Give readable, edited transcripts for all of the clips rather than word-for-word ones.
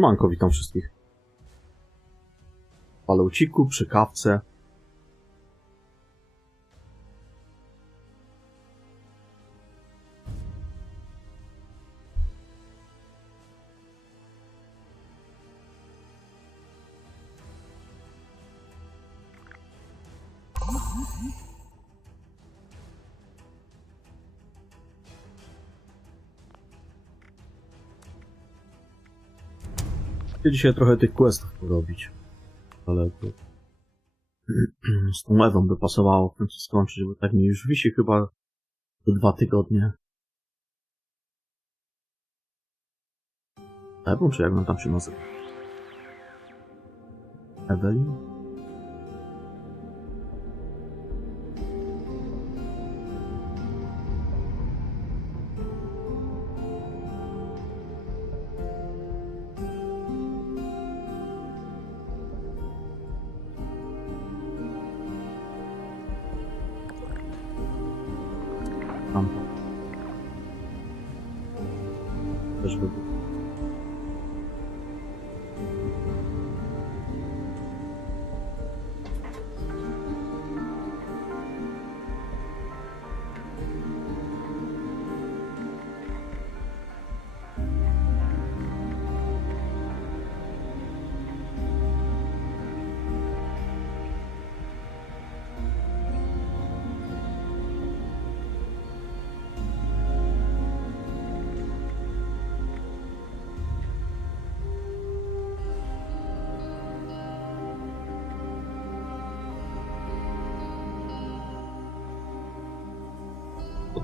Siemanko, witam wszystkich. W Fallouciku, przy kawce. Chcę dzisiaj trochę tych questów porobić, ale to z tą Ewą by pasowało w końcu skończyć, bo tak mi już wisi chyba 2 tygodnie. Ewą, czy jak on tam się nazywa? Ewelin? Tam. Też by było.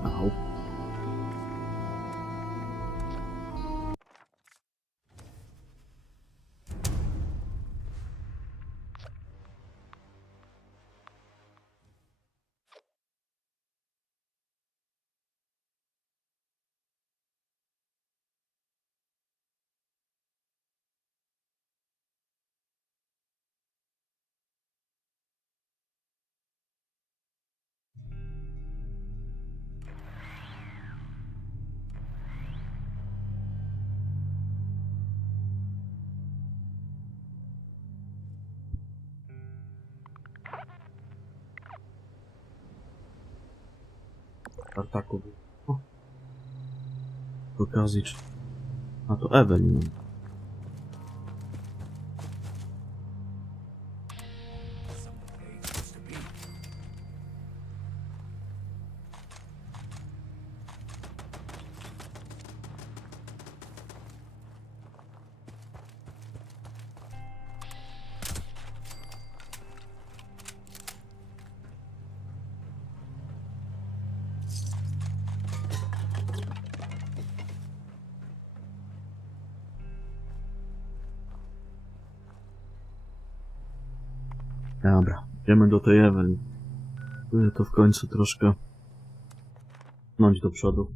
Au. Tartaku był. O. Z okazji, czy... A to Ewelin. Dobra, idziemy do tej Ewelin. Próbuję to w końcu troszkę pchnąć do przodu.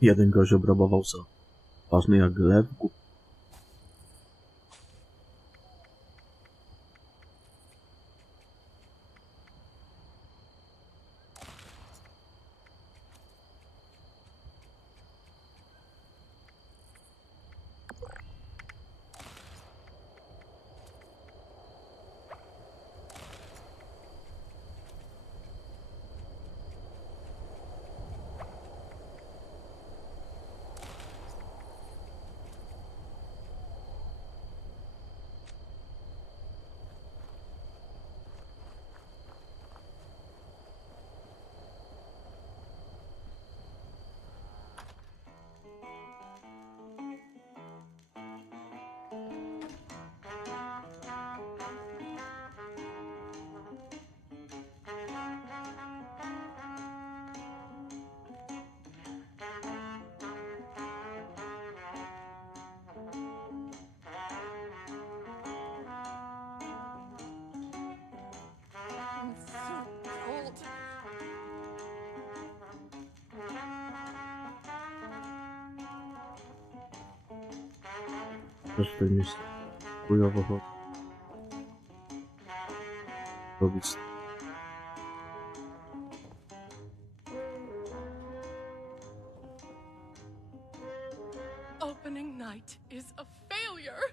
Jeden gość obrabował co? Ważny jak lew. Też to jest chujowo robić. Opening night is a failure.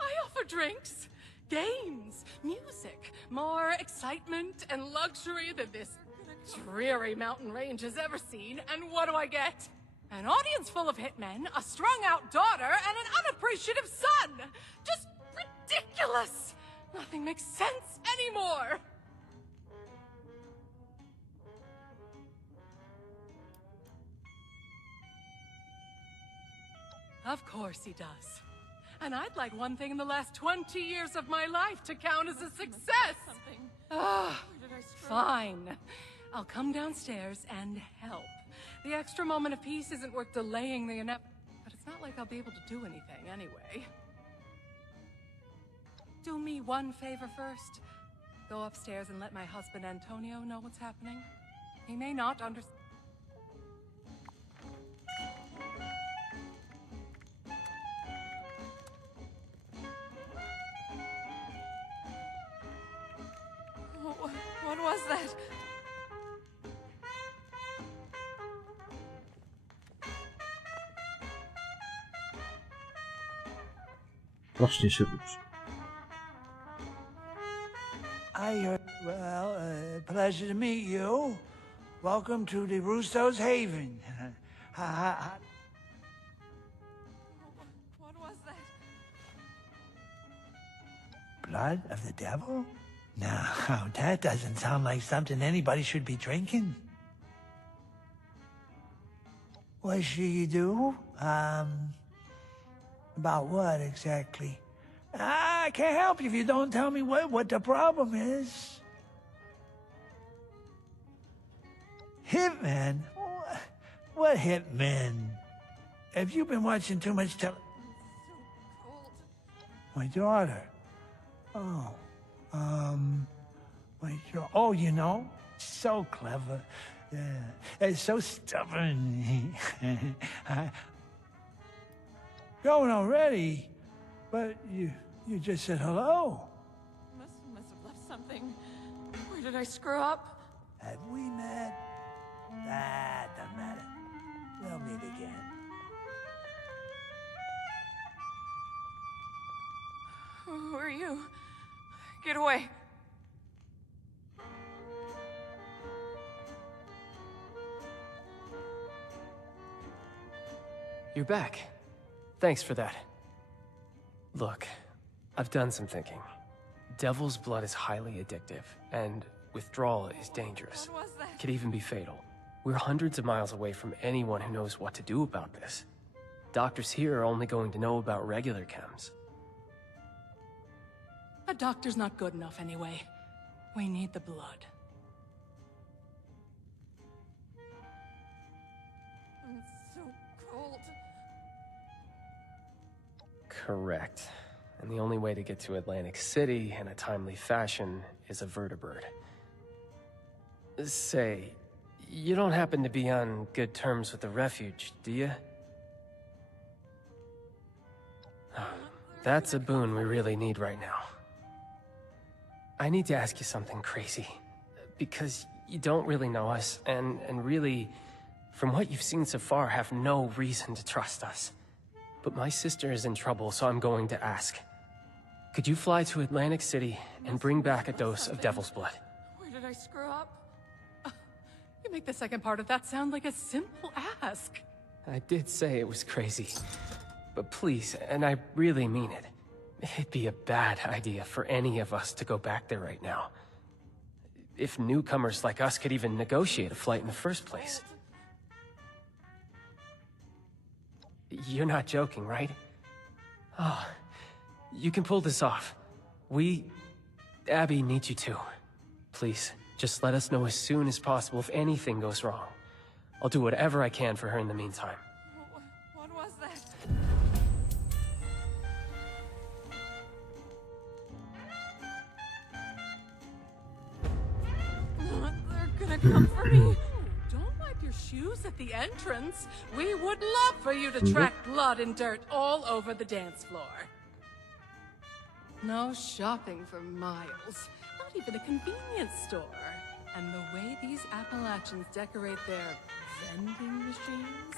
I offer drinks, games, music, more excitement and luxury than this dreary mountain range has ever seen, and what do I get? An audience full of hitmen, a strung-out daughter, and an unappreciative son! Just ridiculous! Nothing makes sense anymore! Of course he does. And I'd like one thing in the last 20 years of my life to count as a success! Fine. I'll come downstairs and help. The extra moment of peace isn't worth delaying the but it's not like I'll be able to do anything anyway. Do me one favor first. Go upstairs and let my husband Antonio know what's happening. He may not understand. What was that? Strasznie się ruszy. Pleasure to meet you. Welcome to the Russo's Haven. What was that? Blood of the devil? No, that doesn't sound like something anybody should be drinking. What should you do? About what exactly? I can't help you if you don't tell me what the problem is. Hitman? What hitman? Have you been watching too much So cold. My daughter. Oh, you know, so clever. It's so stubborn. Going already? But you just said hello. Must have left something. Where did I screw up? Have we met? That doesn't matter. We'll meet again. Who are you? Get away. You're back. Thanks for that. Look, I've done some thinking. Devil's blood is highly addictive, and withdrawal is dangerous. What was that? Could even be fatal. We're hundreds of miles away from anyone who knows what to do about this. Doctors here are only going to know about regular chems. A doctor's not good enough anyway. We need the blood. It's so cold. Correct. And the only way to get to Atlantic City in a timely fashion is a vertibird. Say, you don't happen to be on good terms with the refuge, do you? That's a boon we really need right now. I need to ask you something crazy. Because you don't really know us, and really, from what you've seen so far, have no reason to trust us. But my sister is in trouble, so I'm going to ask. Could you fly to Atlantic City and bring back a dose of Devil's Blood? Where did I screw up? You make the second part of that sound like a simple ask. I did say it was crazy. But please, and I really mean it, it'd be a bad idea for any of us to go back there right now. If newcomers like us could even negotiate a flight in the first place. You're not joking, right? Oh, you can pull this off. Abby needs you too. Please, just let us know as soon as possible if anything goes wrong. I'll do whatever I can for her in the meantime. What was that? They're gonna come for me. Don't wipe your shoes at the entrance. We would love for you to track blood and dirt all over the dance floor. No shopping for miles. Not even a convenience store. And the way these Appalachians decorate their vending machines...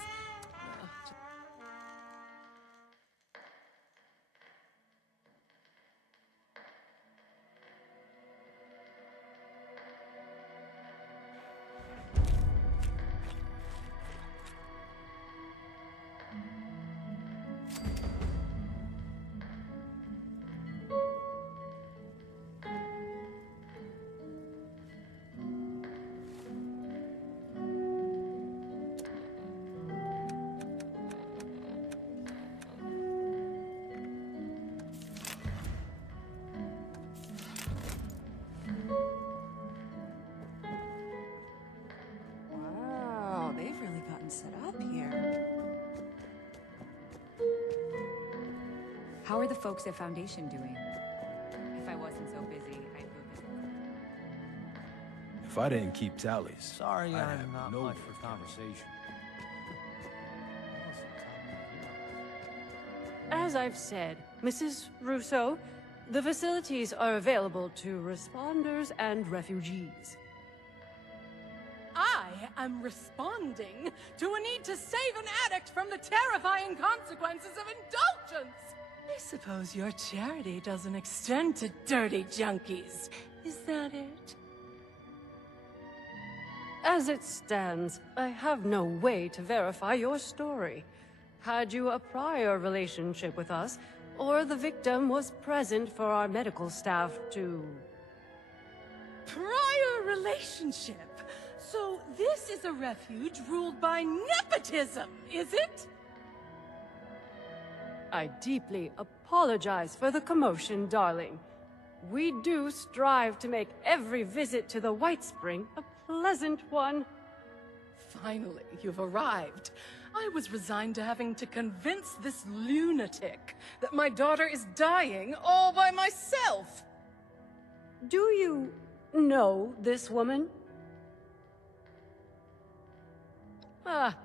Set up here. How are the folks at Foundation doing? If I wasn't so busy, I'd go visit. If I didn't keep tallies, Sorry, I'd I'm have not no much way for of conversation. As I've said, Mrs. Russo, the facilities are available to responders and refugees. I am responding to a need to save an addict from the terrifying consequences of indulgence. I suppose your charity doesn't extend to dirty junkies. Is that it? As it stands, I have no way to verify your story. Had you a prior relationship with us, or the victim was present for our medical staff to... Prior relationship? So this is a refuge ruled by nepotism, is it? I deeply apologize for the commotion, darling. We do strive to make every visit to the White Spring a pleasant one. Finally, you've arrived. I was resigned to having to convince this lunatic that my daughter is dying all by myself. Do you know this woman? Ah,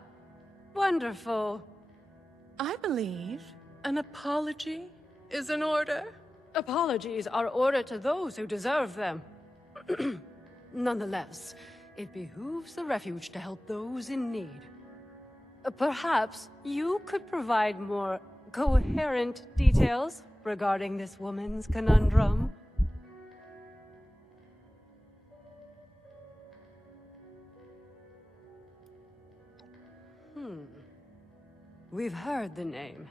wonderful. I believe an apology is in order. Apologies are order to those who deserve them. Nonetheless, it behooves the refuge to help those in need. Perhaps you could provide more coherent details regarding this woman's conundrum. We've heard the name.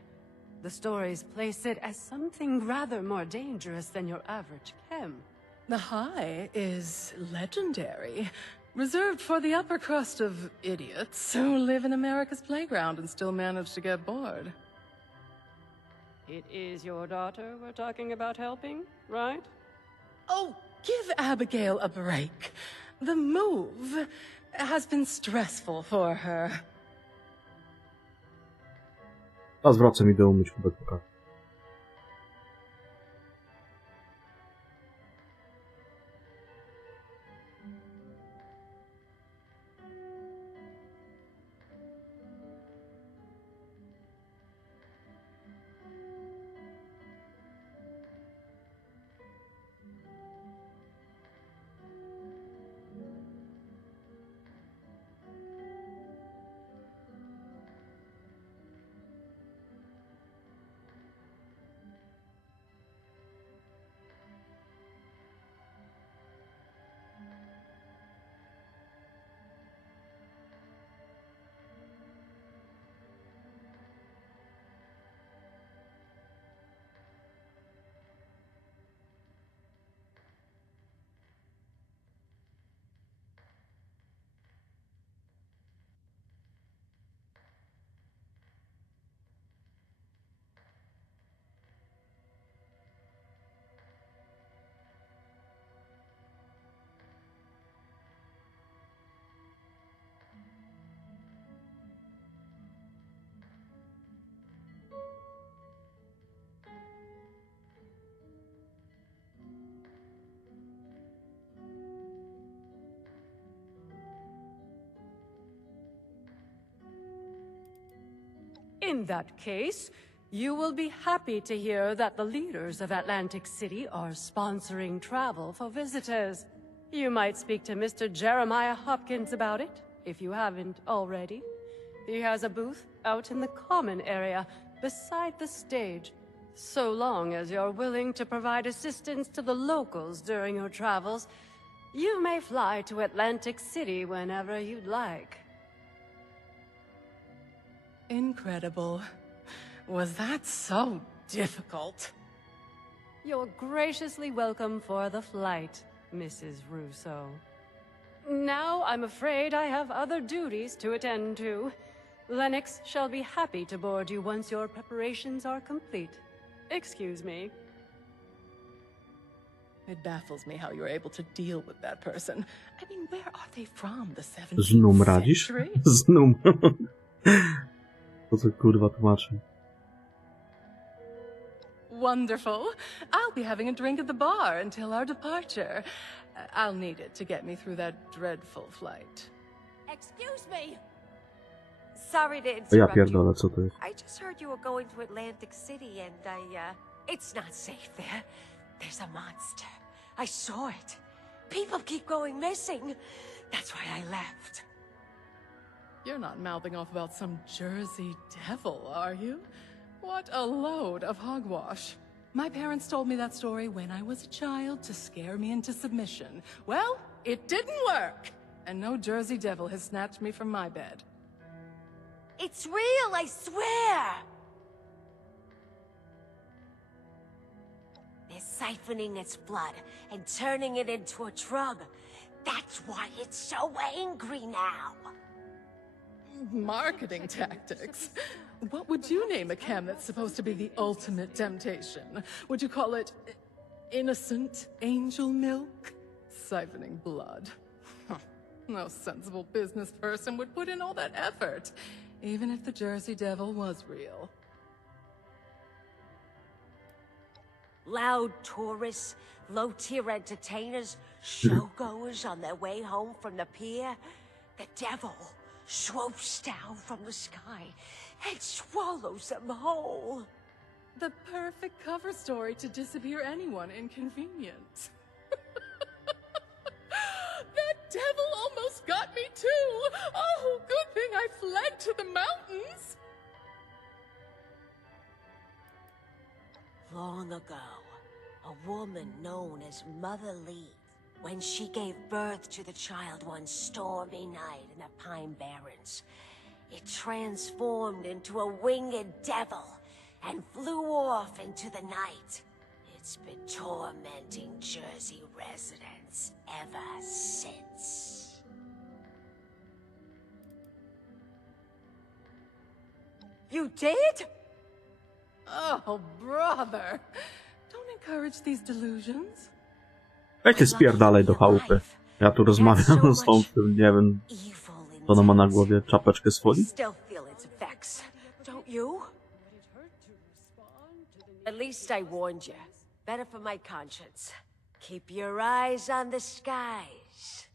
The stories place it as something rather more dangerous than your average chem. The High is legendary, reserved for the upper crust of idiots who live in America's playground and still manage to get bored. It is your daughter we're talking about helping, right? Oh, give Abigail a break. The move has been stressful for her. A zwracam idę umyć kubek po kawę. In that case, you will be happy to hear that the leaders of Atlantic City are sponsoring travel for visitors. You might speak to Mr. Jeremiah Hopkins about it, if you haven't already. He has a booth out in the common area, beside the stage. So long as you're willing to provide assistance to the locals during your travels, you may fly to Atlantic City whenever you'd like. Incredible. Was that so difficult? You're graciously welcome for the flight, Mrs. Russo. Now, I'm afraid I have other duties to attend to. Lennox shall be happy to board you once your preparations are complete. Excuse me. It baffles me how you're able to deal with that person. I mean, where are they from? The 17th Znum radzisz? century? Znum. Po co kurwa tłumaczę? Wonderful. I'll be having a drink at the bar until our departure. I'll need it to get me through that dreadful flight. Excuse me. Sorry to O ja interrupt pierdolę, you. co to jest? I just heard you were going to Atlantic City and it's not safe there. There's a monster. I saw it. People keep going missing. That's why I left. You're not mouthing off about some Jersey devil, are you? What a load of hogwash. My parents told me that story when I was a child to scare me into submission. Well, it didn't work. And no Jersey devil has snatched me from my bed. It's real, I swear. They're siphoning its blood and turning it into a drug. That's why it's so angry now. Marketing tactics. What would you name a chem that's supposed to be the ultimate temptation? Would you call it innocent angel milk? Siphoning blood. No sensible business person would put in all that effort, even if the Jersey Devil was real. Loud tourists, low-tier entertainers, showgoers on their way home from the pier. The devil swoops down from the sky and swallows them whole. The perfect cover story to disappear anyone inconvenient. That devil almost got me too! Oh, good thing I fled to the mountains! Long ago, a woman known as Mother Lee, when she gave birth to the child one stormy night in the Pine Barrens, it transformed into a winged devil and flew off into the night. It's been tormenting Jersey residents ever since. You did? Oh, brother. Don't encourage these delusions. Weźcie spierdalaj do chałupy. Ja tu rozmawiam z tą, nie wiem, co ona ma na głowie, czapeczkę z folii? Still feel its effects, don't you? At least I warned you. Better for my conscience. Keep your eyes on the skies.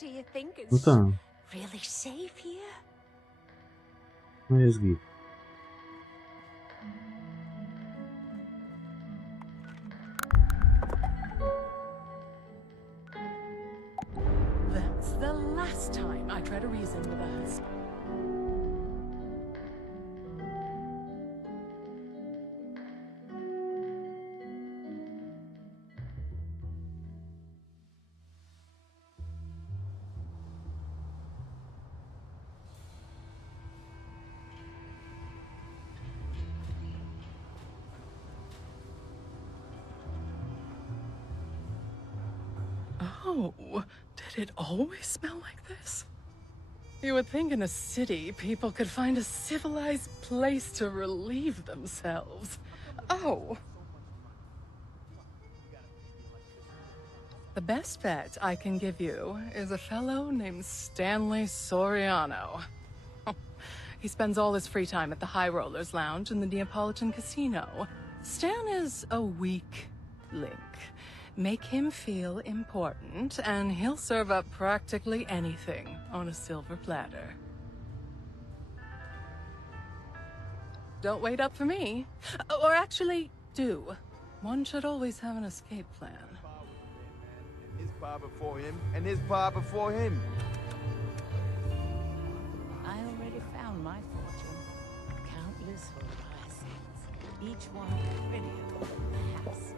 Do you think No it's tak, really safe here? no jest git. That's the last time I try to reason with us. Oh, did it always smell like this? You would think in a city, people could find a civilized place to relieve themselves. Oh. The best bet I can give you is a fellow named Stanley Soriano. He spends all his free time at the High Rollers Lounge in the Neapolitan Casino. Stan is a weak link. Make him feel important, and he'll serve up practically anything on a silver platter. Don't wait up for me. Or actually, do. One should always have an escape plan. His bar before him, and his bar before him. I already found my fortune. Countless horizons, each one prettier than the last.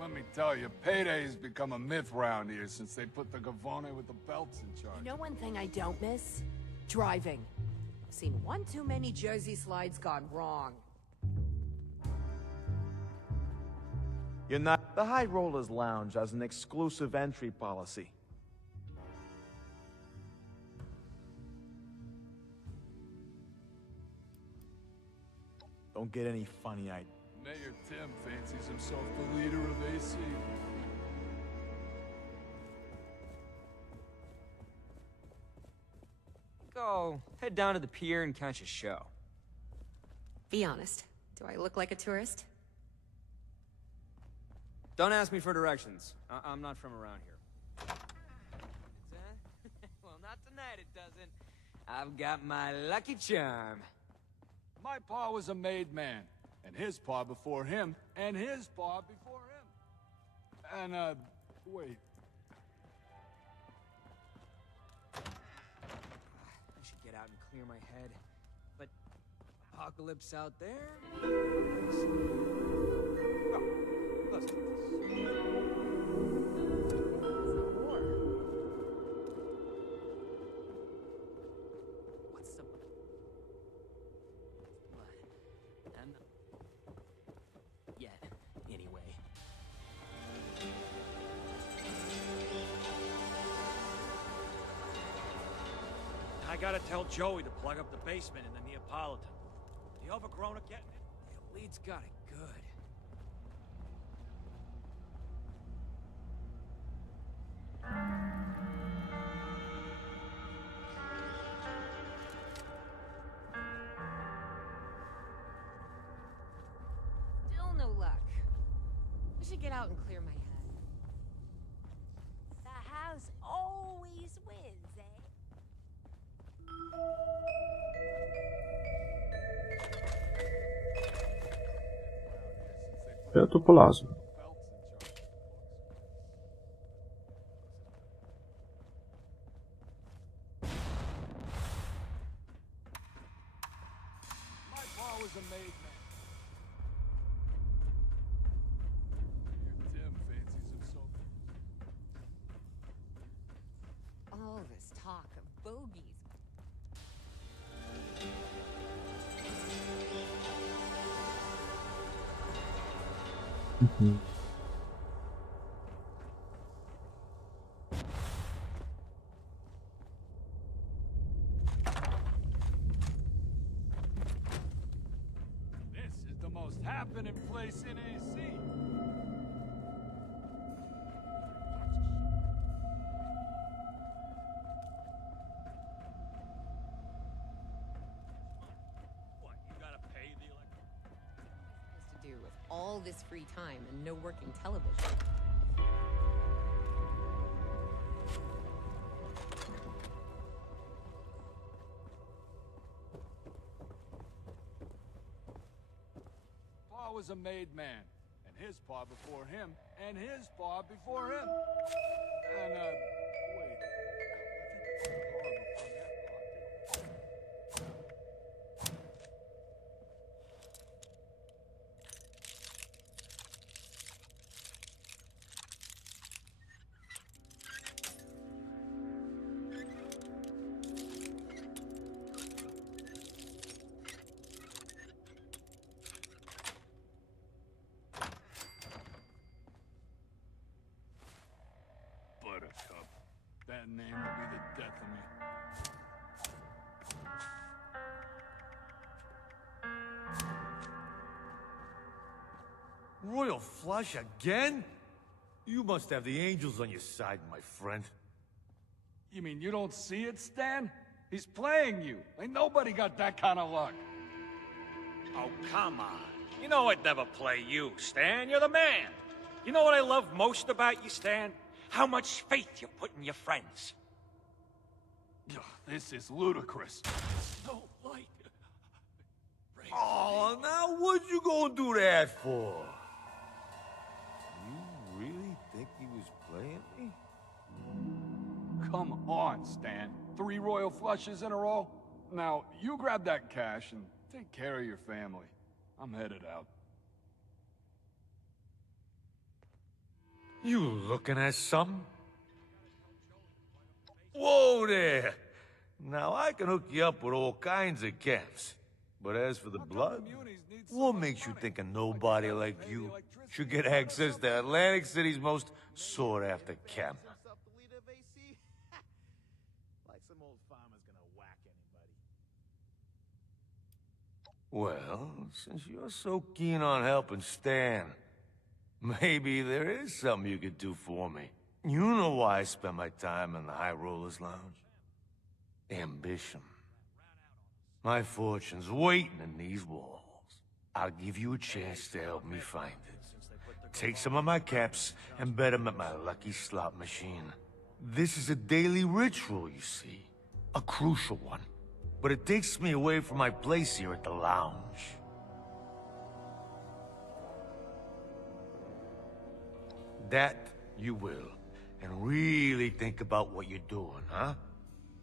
Let me tell you, payday's become a myth round here since they put the Gavone with the belts in charge. You know one thing I don't miss? Driving. I've seen one too many Jersey slides gone wrong. You're not. The High Rollers Lounge has an exclusive entry policy. Don't get any funny-eyed. Mayor Tim fancies himself the leader of AC. Go head down to the pier and catch a show. Be honest. Do I look like a tourist? Don't ask me for directions. I'm not from around here. Well, not tonight, it doesn't. I've got my lucky charm. My pa was a made man, and his pa before him, and his pa before him. And, wait. I should get out and clear my head. But apocalypse out there? Well, let's do this. What's the... What? I'm not... Yet, anyway. I gotta tell Joey to plug up the basement in the Neapolitan. The overgrown are getting it. The Elite's got it good. Still no luck. I should get out and clear my head. The house always wins, eh? Ja tu polazłem. a made man. Your Tim fancies him so. All this talk of bogeys. This is the most happening place in AC. What, you gotta pay the electric? Supposed to do with all this free time and no working television. Pa was a made man, and his pa before him, and his pa before him. And, wait. I think it's pa before that pa, too. Buttercup. That name will be the death of me. Royal flush again? You must have the angels on your side, my friend. You mean you don't see it, Stan? He's playing you. Ain't nobody got that kind of luck. Oh, come on. You know I'd never play you, Stan. You're the man. You know what I love most about you, Stan? How much faith you put in your friends. Ugh, this is ludicrous. No light. Oh, now what you gonna do that for? You really think he was playing me? Come on, Stan. 3 royal flushes in a row? Now, you grab that cash and take care of your family. I'm headed out. You looking at something? Whoa there! Now I can hook you up with all kinds of camps. But as for the blood, what makes you think a nobody like you should get access to Atlantic City's most sought-after camp? Like some old farmer's gonna whack anybody. Well, since you're so keen on helping Stan, maybe there is something you could do for me. You know why I spend my time in the High Rollers Lounge? Ambition. My fortune's waiting in these walls. I'll give you a chance to help me find it. Take some of my caps and bet them at my lucky slot machine. This is a daily ritual, you see. A crucial one. But it takes me away from my place here at the lounge. That you will. And really think about what you're doing, huh?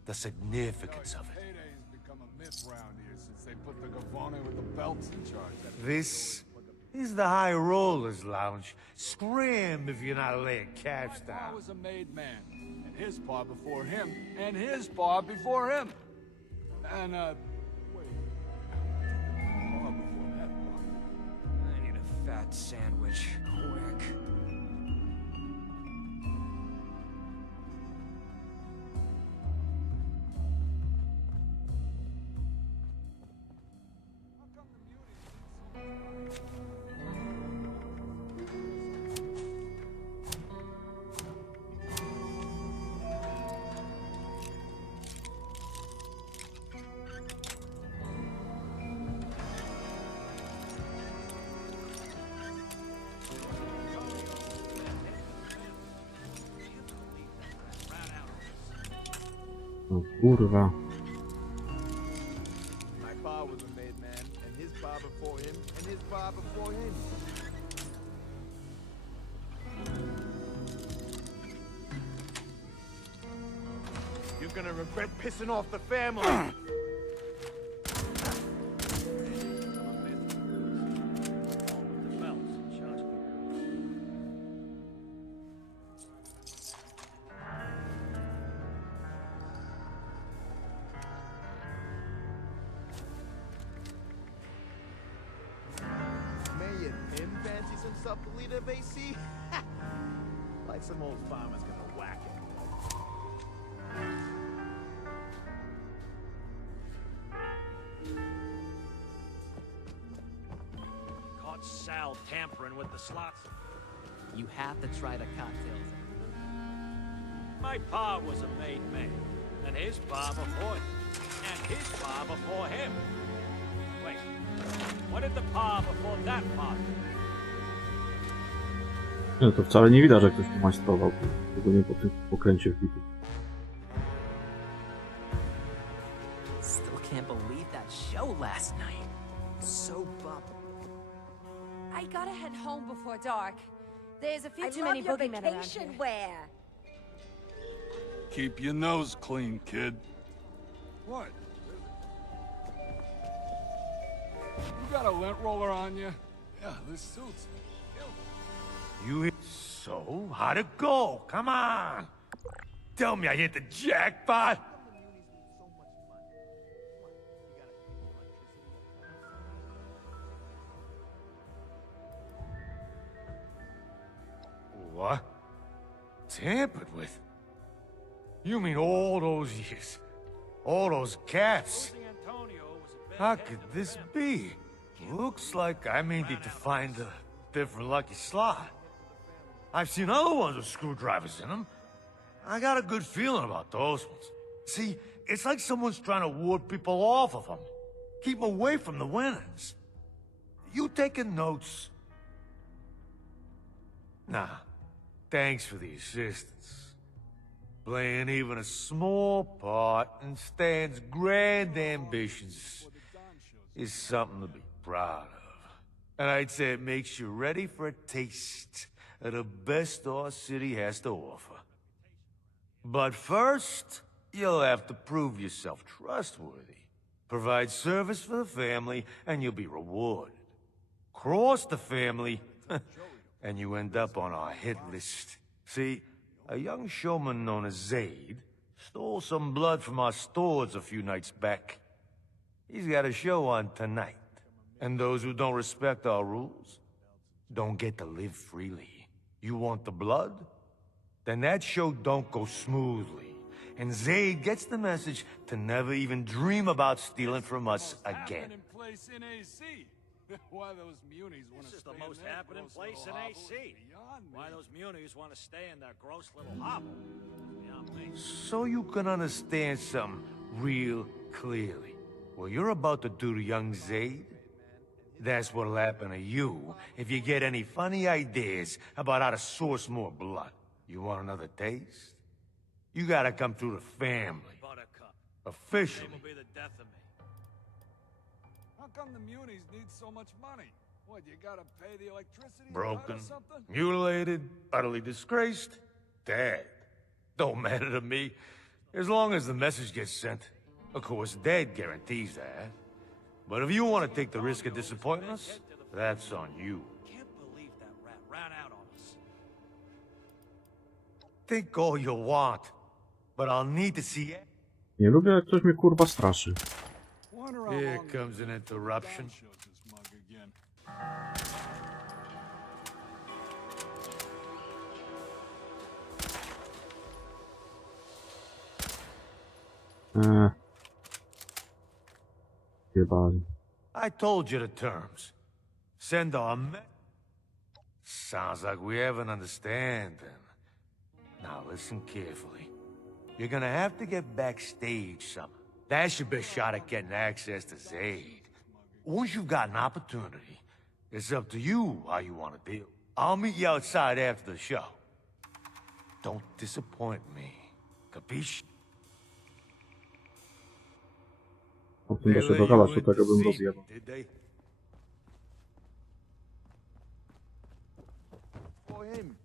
The significance of it. Payday's become a myth round here since they put the Gavone with the belts in charge. This is the High Rollers Lounge. Scram if you're not laying cash My pa down. was a made man, and his pa before him, and his pa before him. And, wait. Pa before that pa. I need a fat sandwich, quick. O kurwa. My pa was a made man, and his pa before him, and his pa before him. You're gonna regret pissing off the family. up a liter of AC? Like some old farmer's gonna whack it. Caught Sal tampering with the slots. You have to try the cocktails. My pa was a made man, and his pa before him, and his pa before him. Wait, what did the pa before that pa do? No to wcale nie widać, że ktoś tu majstrował, szczególnie po tym pokręcie wbitym. Still can't believe that show last night. So bummed. I gotta head home before dark. There's a few I too love many your boogeymen around vacation here. wear. Keep your nose clean, kid. What? You got a lint roller on you? Yeah, this suit's You so? How'd it go? Come on! Tell me I hit the jackpot! What? Tampered with? You mean all those years? All those cats? How could this be? Looks like I may need to find a different lucky slot. I've seen other ones with screwdrivers in them. I got a good feeling about those ones. See, it's like someone's trying to ward people off of them. Keep away from the winners. You taking notes? Nah. Thanks for the assistance. Playing even a small part in Stan's grand ambitions is something to be proud of. And I'd say it makes you ready for a taste of the best our city has to offer. But first, you'll have to prove yourself trustworthy. Provide service for the family, and you'll be rewarded. Cross the family, and you end up on our hit list. See, a young showman known as Zaid stole some blood from our stores a few nights back. He's got a show on tonight. And those who don't respect our rules don't get to live freely. You want the blood? Then that show don't go smoothly. And Zaid gets the message to never even dream about stealing from us again. place in AC. Why those munis want to This is stay the most in their happening gross place in little hovel AC. is beyond me. Why those munis want to stay in their gross little hovel is beyond me. So you can understand something real clearly. What you're about to do to young Zaid, that's what'll happen to you if you get any funny ideas about how to source more blood. You want another taste? You gotta come through the family. Buttercup. Officially. Will be the death of me. How come the munis need so much money? What, you gotta pay the electricity Broken, or something? mutilated, utterly disgraced, dead. Don't matter to me, as long as the message gets sent. Of course, dead guarantees that. But if you want to take the risk of disappointing us, that's on you. Can't believe that rat ran out on us. Think all you want, but I'll need to see it. Nie lubię, jak ktoś mnie kurwa straszy. Here comes an interruption. Jebali. I told you the terms. Send our Sounds like we have an understanding. Now listen carefully. You're gonna have to get backstage some. That's your best shot at getting access to Zaid. Once you've got an opportunity, it's up to you how you want to deal. I'll meet you outside after the show. Don't disappoint me. Capiche? O tym da się dogadać, do tego bym rozjebał. Did they? For him.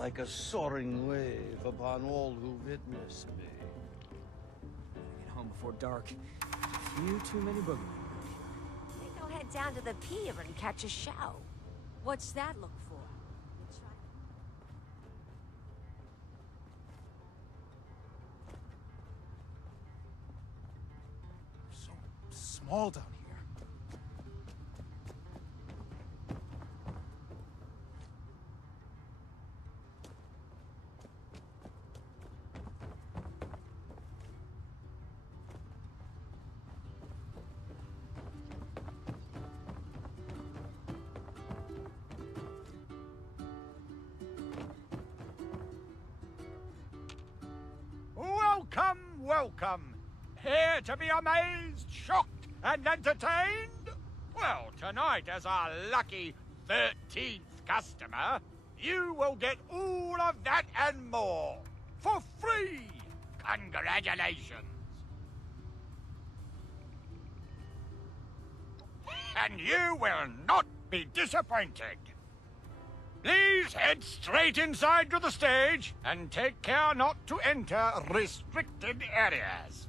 like a soaring wave upon all who witness me. Get home before dark. A few too many boogeymen. Go head down to the pier and catch a show. What's that look for? So small down here. Welcome, welcome. Here to be amazed, shocked, and entertained? Well, tonight, as our lucky 13th customer, you will get all of that and more for free. Congratulations. And you will not be disappointed. Please head straight inside to the stage and take care not to enter restricted areas.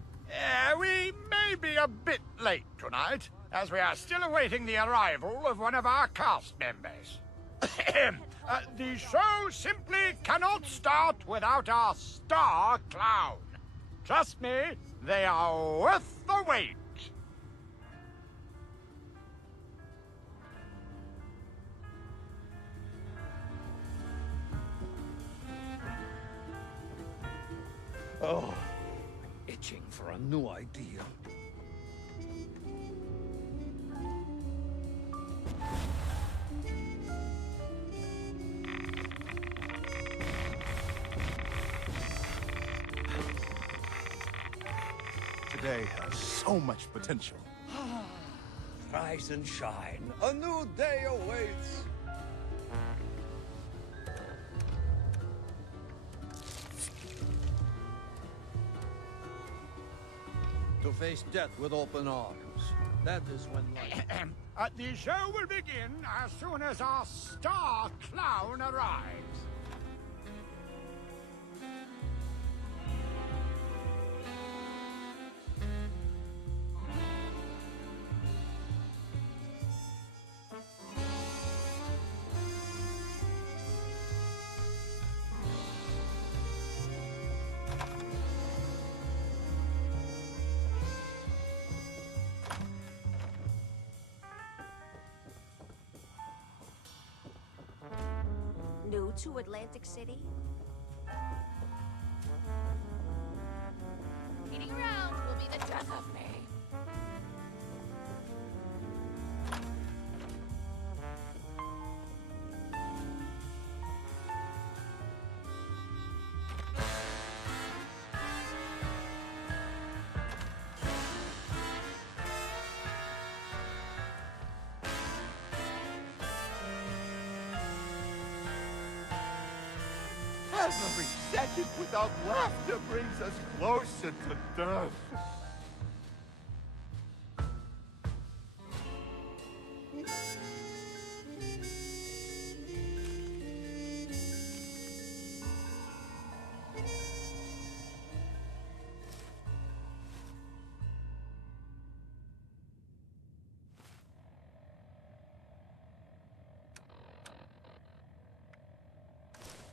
We may be a bit late tonight, as we are still awaiting the arrival of one of our cast members. The show simply cannot start without our star clown. Trust me, they are worth the wait. Oh, itching for a new idea. Today has so much potential. Rise and shine. A new day awaits. To face death with open arms. That is when life... The show will begin as soon as our star clown arrives. New to Atlantic City? Meeting around will be the death of me. Every second without laughter brings us closer to death.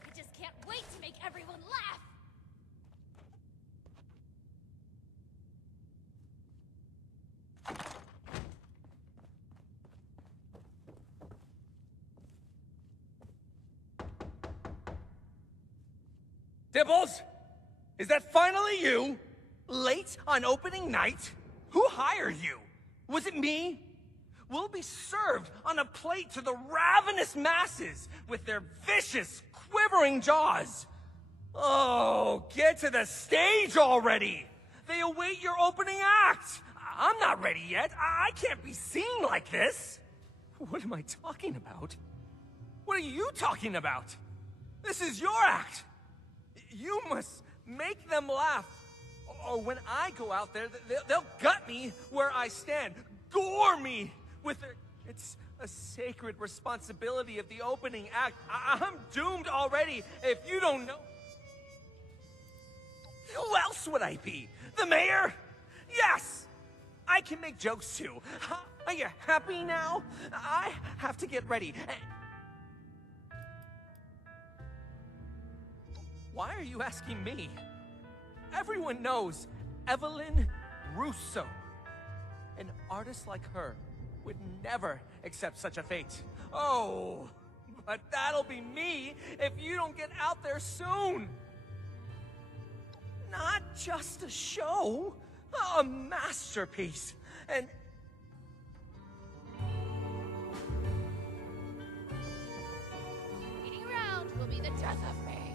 I just can't wait to make everyone laugh! Dibbles? Is that finally you? Late on opening night? Who hired you? Was it me? We'll be served on a plate to the ravenous masses with their vicious, quivering jaws. Oh, get to the stage already! They await your opening act! I'm not ready yet. I can't be seen like this. What am I talking about? What are you talking about? This is your act. You must make them laugh. Or when I go out there, they'll gut me where I stand. Gore me with their... It's a sacred responsibility of the opening act. I'm doomed already if you don't know. Who else would I be? The mayor? Yes! I can make jokes too. Are you happy now? I have to get ready. Why are you asking me? Everyone knows Evelyn Russo. An artist like her would never accept such a fate. Oh, but that'll be me if you don't get out there soon. Not just a show, a masterpiece. And Waiting around will be the death of me.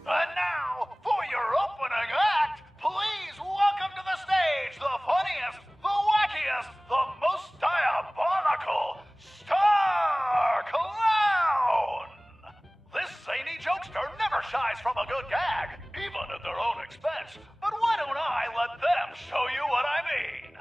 And now, for your opening act, please welcome to the stage the funniest, the wackiest, the most diabolical Star Clown! This zany jokester never shies from a good gag, even at their own expense. But why don't I let them show you what I mean?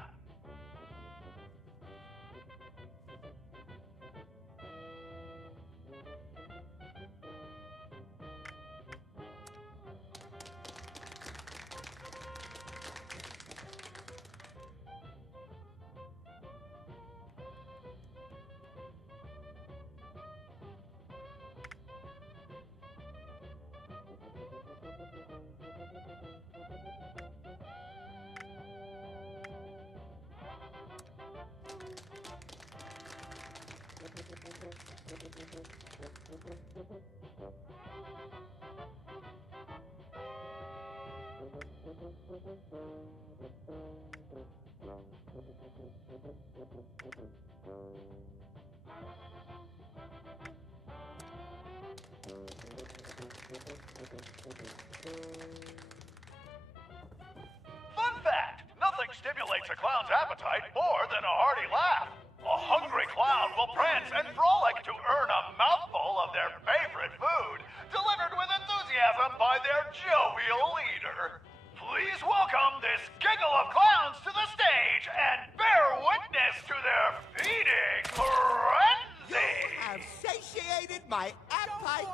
Fun fact, nothing stimulates a clown's appetite more than a hearty laugh. A hungry clown will prance and frolic to earn a mouthful of their favorite food, delivered with enthusiasm by their jovial leader. Please welcome this giggle of clowns to the stage and bear witness to their feeding frenzy! you have satiated my appetite.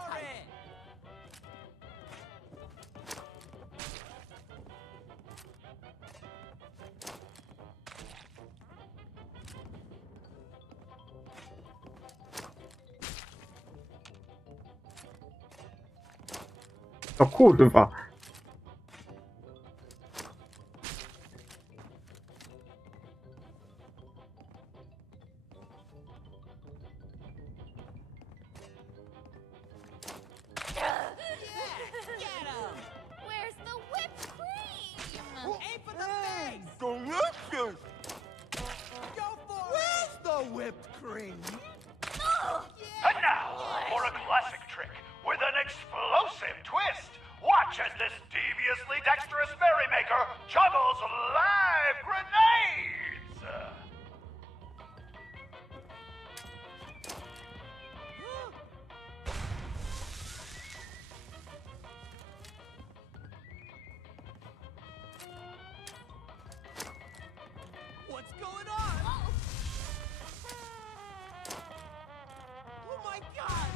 O kurwa! Where's the whipped cream? Aim for the face! Delicious! Go for Where's the whipped cream? And now, for a classic trick with an explosive twist. Watch as this deviously dexterous merrymaker juggles live grenades! What's going on? Oh my god!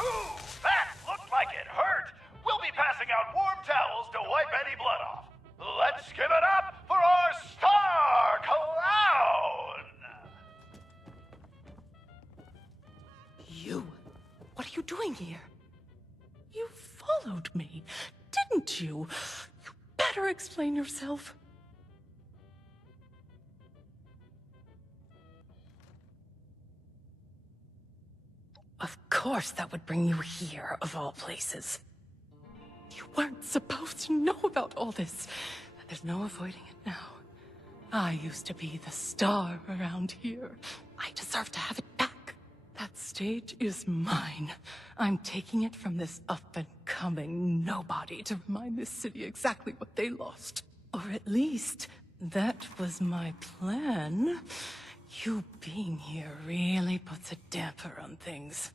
Ooh, that looked like it hurt! We'll be passing out warm towels to wipe any blood off. Let's give it up for our Star Clown! You? What are you doing here? You followed me, didn't you? You better explain yourself. Of course that would bring you here, of all places. You weren't supposed to know about all this. But there's no avoiding it now. I used to be the star around here. I deserve to have it back. That stage is mine. I'm taking it from this up-and-coming nobody to remind this city exactly what they lost. Or at least, that was my plan. You being here really puts a damper on things.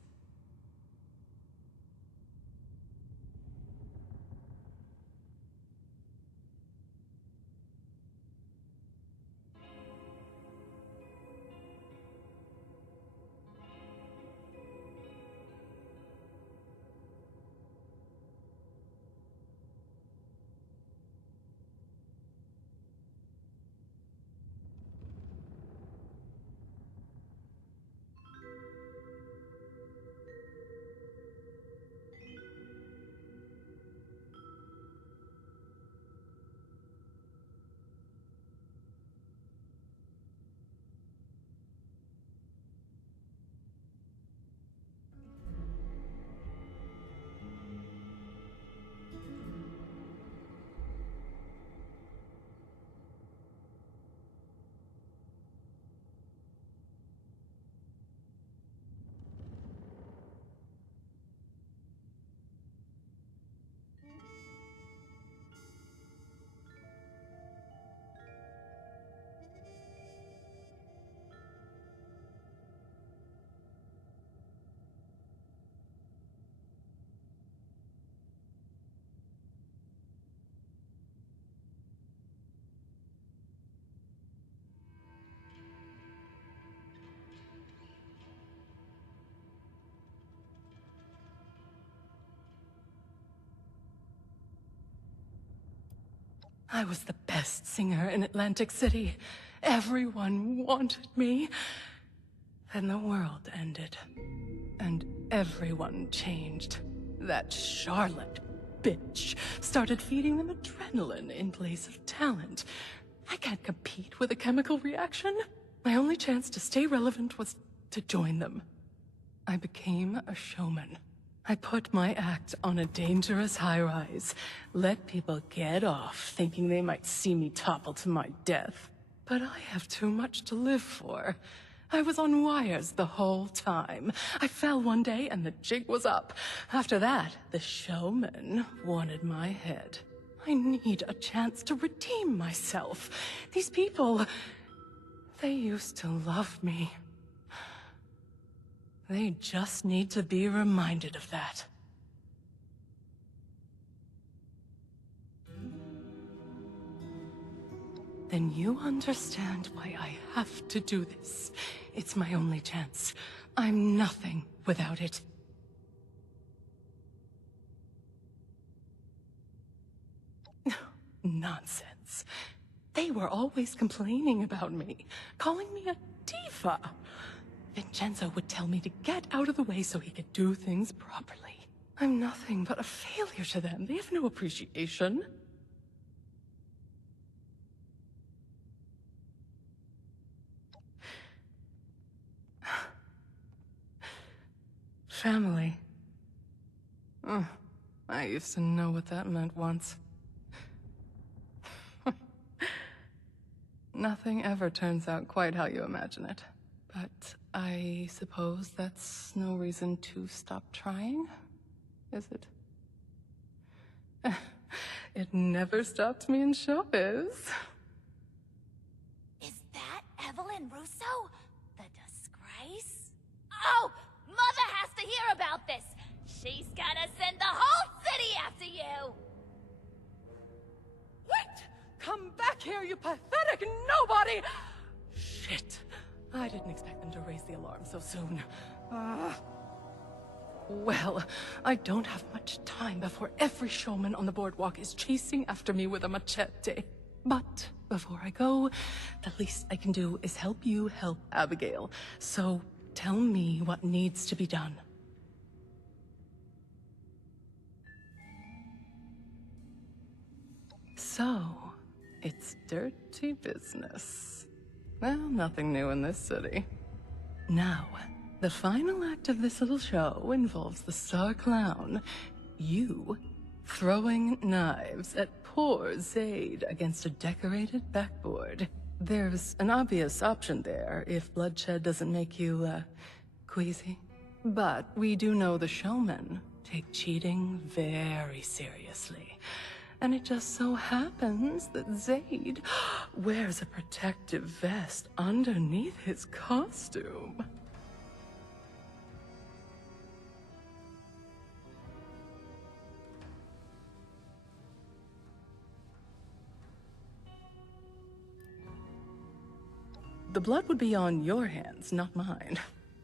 I was the best singer in Atlantic City. Everyone wanted me. Then the world ended. And everyone changed. That Charlotte bitch started feeding them adrenaline in place of talent. I can't compete with a chemical reaction. My only chance to stay relevant was to join them. I became a showman. I put my act on a dangerous high-rise, let people get off thinking they might see me topple to my death. But I have too much to live for. I was on wires the whole time. I fell one day and the jig was up. After that, the showman wanted my head. I need a chance to redeem myself. These people, they used to love me. They just need to be reminded of that. Then you understand why I have to do this. It's my only chance. I'm nothing without it. Nonsense. They were always complaining about me, calling me a diva. Vincenzo would tell me to get out of the way so he could do things properly. I'm nothing but a failure to them. They have no appreciation. Family. Oh, I used to know what that meant once. Nothing ever turns out quite how you imagine it. But I suppose that's no reason to stop trying, is it? It never stopped me in showbiz. Is that Evelyn Russo? The disgrace? Oh! Mother has to hear about this! She's gonna send the whole city after you! Wait! Come back here, you pathetic nobody! Shit. I didn't expect them to raise the alarm so soon. Well, I don't have much time before every showman on the boardwalk is chasing after me with a machete. But before I go, the least I can do is help you help Abigail. So tell me what needs to be done. So, it's dirty business. Well, nothing new in this city. Now, the final act of this little show involves the star clown, you, throwing knives at poor Zaid against a decorated backboard. There's an obvious option there if bloodshed doesn't make you, queasy. But we do know the showmen take cheating very seriously. And it just so happens that Zaid wears a protective vest underneath his costume. The blood would be on your hands, not mine.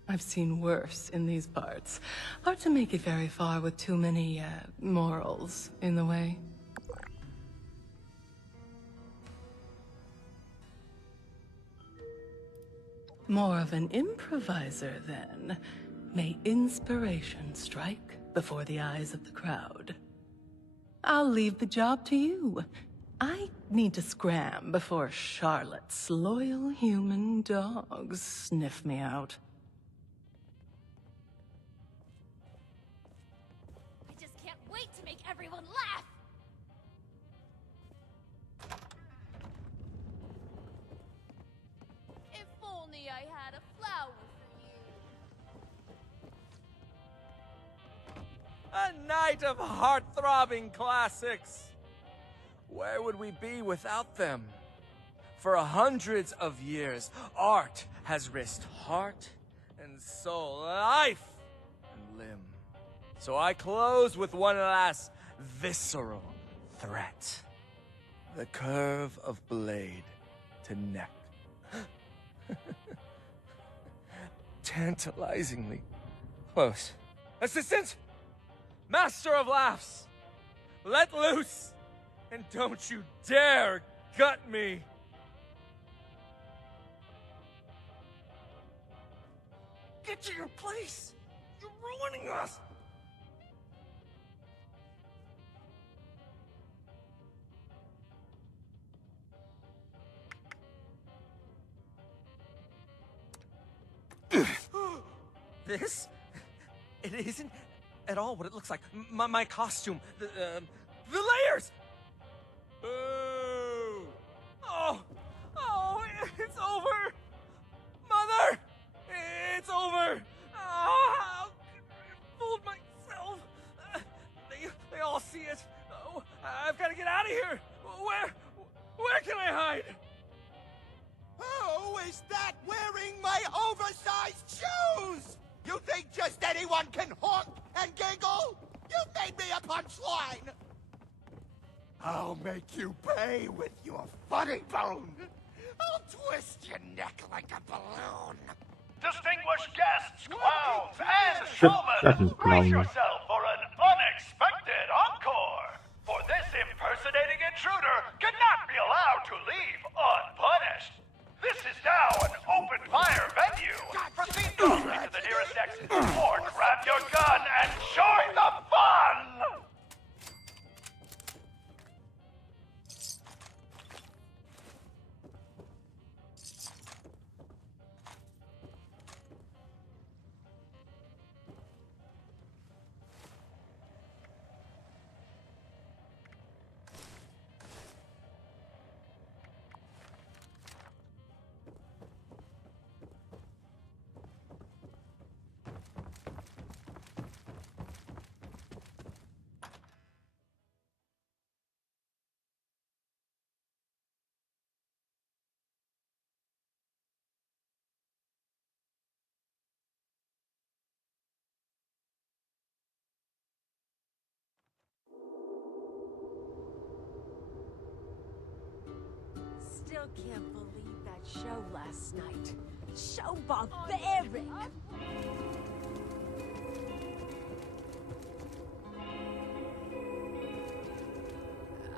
I've seen worse in these parts. Hard to make it very far with too many, morals in the way. More of an improviser, then. May inspiration strike before the eyes of the crowd. I'll leave the job to you. I need to scram before Charlotte's loyal human dogs sniff me out. I just can't wait to make everyone laugh! If only I had a flower for you. A night of heart-throbbing classics! Where would we be without them? For hundreds of years, art has risked heart and soul, life and limb. So I close with one last visceral threat. The curve of blade to neck. Tantalizingly close. Assistant! Master of laughs! Let loose! And don't you dare gut me! Get to your place! You're ruining us! This? It isn't at all what it looks like. My costume, the layers! Boo! Oh, it's over! Mother! It's over! Oh, I fooled myself! They all see it! Oh, I've got to get out of here! Where can I hide? Who is that wearing my oversized shoes? You think just anyone can honk and giggle? You made me a punchline! I'll make you pay with your funny bone! I'll twist your neck like a balloon! Distinguished guests, clowns, and showmen, brace yourself for an unexpected encore! For this impersonating intruder cannot be allowed to leave unpunished! This is now an open-fire venue! Proceed normally to the nearest exit, or grab your gun and join the fun! Still can't believe that show last night. So barbaric!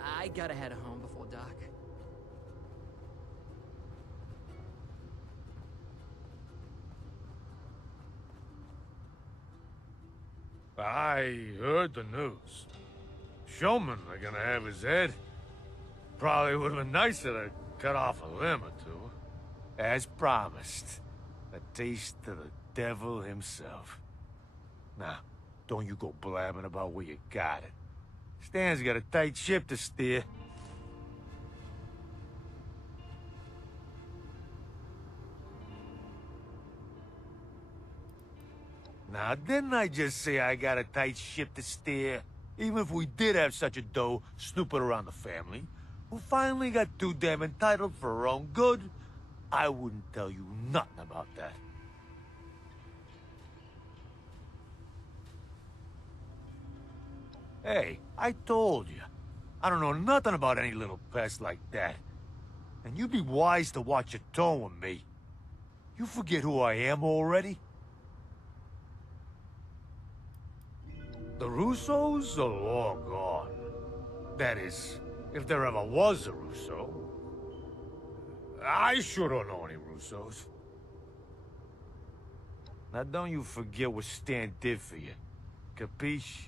I gotta head home before dark. I heard the news. Showmen are gonna have his head. Probably would have been nicer to cut off a limb or two. As promised, a taste of the devil himself. Now, don't you go blabbing about where you got it. Stan's got a tight ship to steer. Now, didn't I just say I got a tight ship to steer? Even if we did have such a doe snooping around the family, who finally got too damn entitled for her own good, I wouldn't tell you nothing about that. Hey, I told you. I don't know nothing about any little pest like that. And you'd be wise to watch your tone with me. You forget who I am already? The Russos are long gone. That is, if there ever was a Russo. I sure don't know any Russos. Now don't you forget what Stan did for you. Capiche?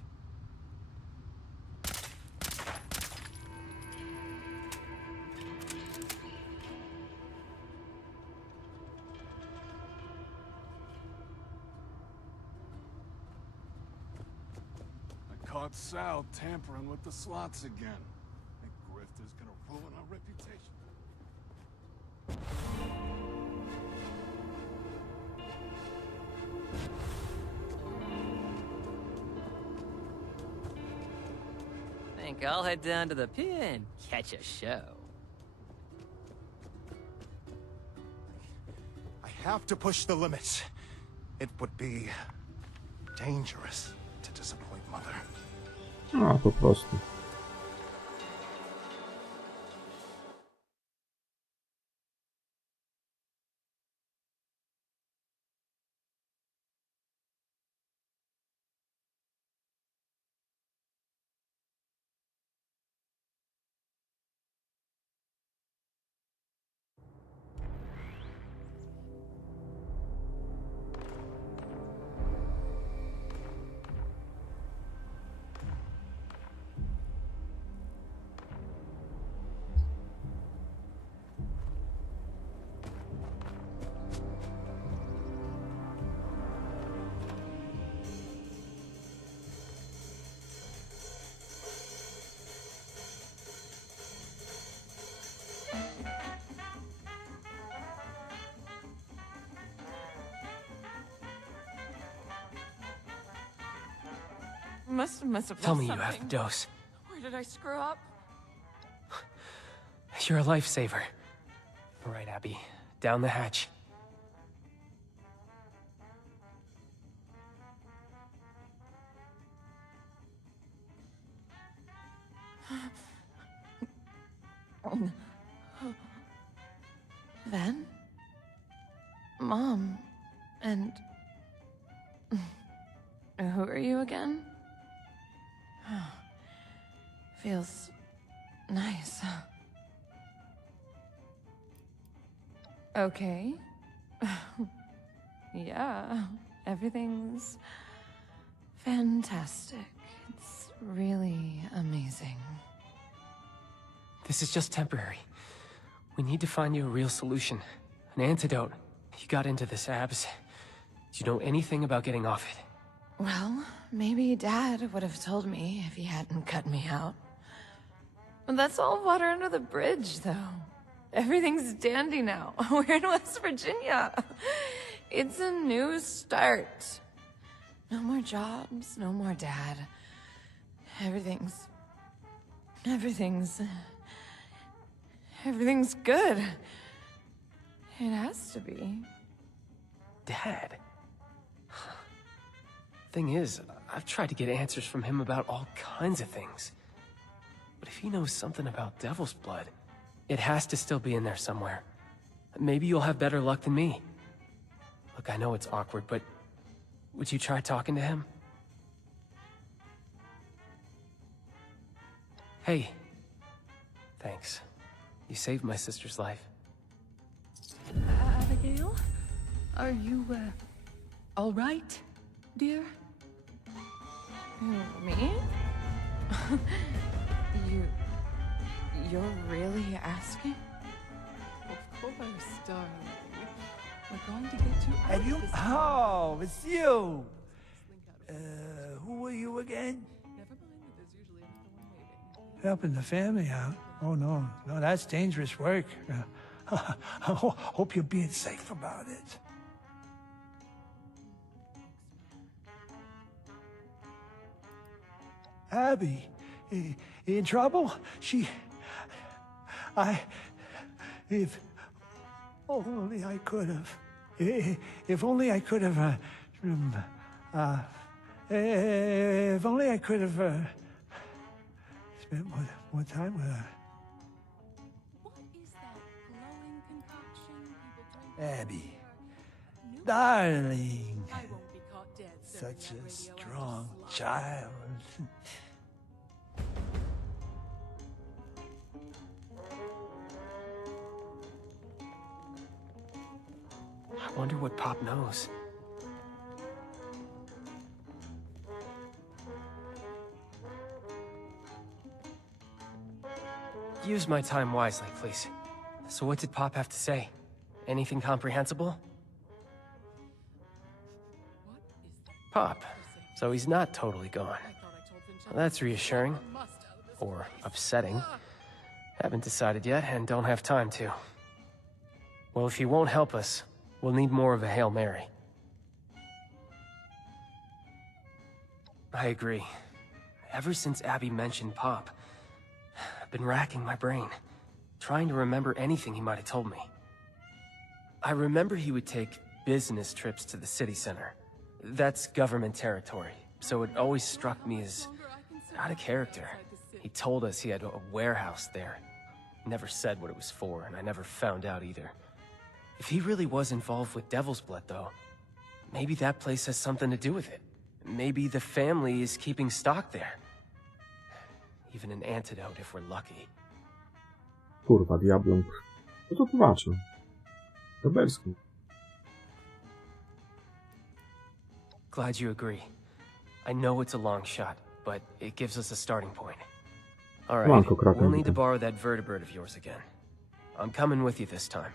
Caught Sal tampering with the slots again. That grifter's gonna ruin our reputation. Think I'll head down to the pier and catch a show. I have to push the limits. It would be dangerous to disappoint Mother. A, po prostu. must have Tell lost me you something. have the dose. Where did I screw up? You're a lifesaver. All right, Abby. Down the hatch. Then? Mom. And... Who are you again? Feels... nice. Okay. Yeah, everything's... fantastic. It's really amazing. This is just temporary. We need to find you a real solution. An antidote. You got into this, Abs. Do you know anything about getting off it? Well, maybe Dad would have told me if he hadn't cut me out. But that's all water under the bridge, though. Everything's dandy now. We're in West Virginia. It's a new start. No more jobs, no more Dad. Everything's good. It has to be. Dad? Thing is, I've tried to get answers from him about all kinds of things. But if he knows something about Devil's Blood, it has to still be in there somewhere. Maybe you'll have better luck than me. Look, I know it's awkward, but would you try talking to him? Hey. Thanks. You saved my sister's life. Abigail? Are you, all right, dear? Me? You're really asking? Of course, darling. We're going to get you out Have you? of this. Oh, it's you. Who are you again? Helping the family out. Oh no, that's dangerous work. Hope you're being safe about it. Abby, in trouble? If only I could have. If only I could have. If only I could have spent more time with her. What is that glowing concoction people drink? Abby, darling, I won't be caught dead. such a strong child. I wonder what Pop knows. Use my time wisely, please. So what did Pop have to say? Anything comprehensible? Pop. So he's not totally gone. Well, that's reassuring. Or upsetting. Haven't decided yet, and don't have time to. Well, if he won't help us, we'll need more of a Hail Mary. I agree. Ever since Abby mentioned Pop, I've been racking my brain, trying to remember anything he might have told me. I remember he would take business trips to the city center. That's government territory, so it always struck me as out of character. He told us he had a warehouse there. Never said what it was for, and I never found out either. If he really was involved with Devil's Blood, though, maybe that place has something to do with it. Maybe the family is keeping stock there. Even an antidote if we're lucky. Kurwa, diablą. No to tłumaczę. Tabelski. Glad you agree. I know it's a long shot, but it gives us a starting point. Alright, we'll need to borrow that vertebrate of yours again. I'm coming with you this time.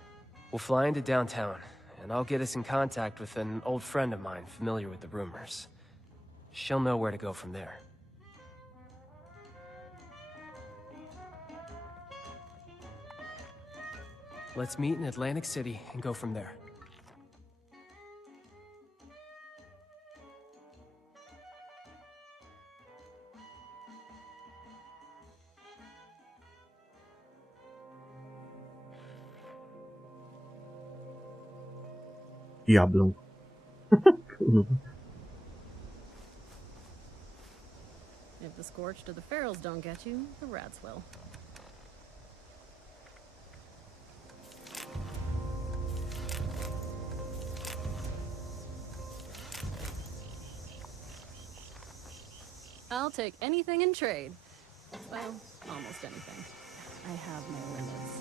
We'll fly into downtown, and I'll get us in contact with an old friend of mine familiar with the rumors. She'll know where to go from there. Let's meet in Atlantic City and go from there. Diablą. If the scorched or the ferals don't get you, the rats will. I'll take anything in trade. Well, almost anything. I have my limits.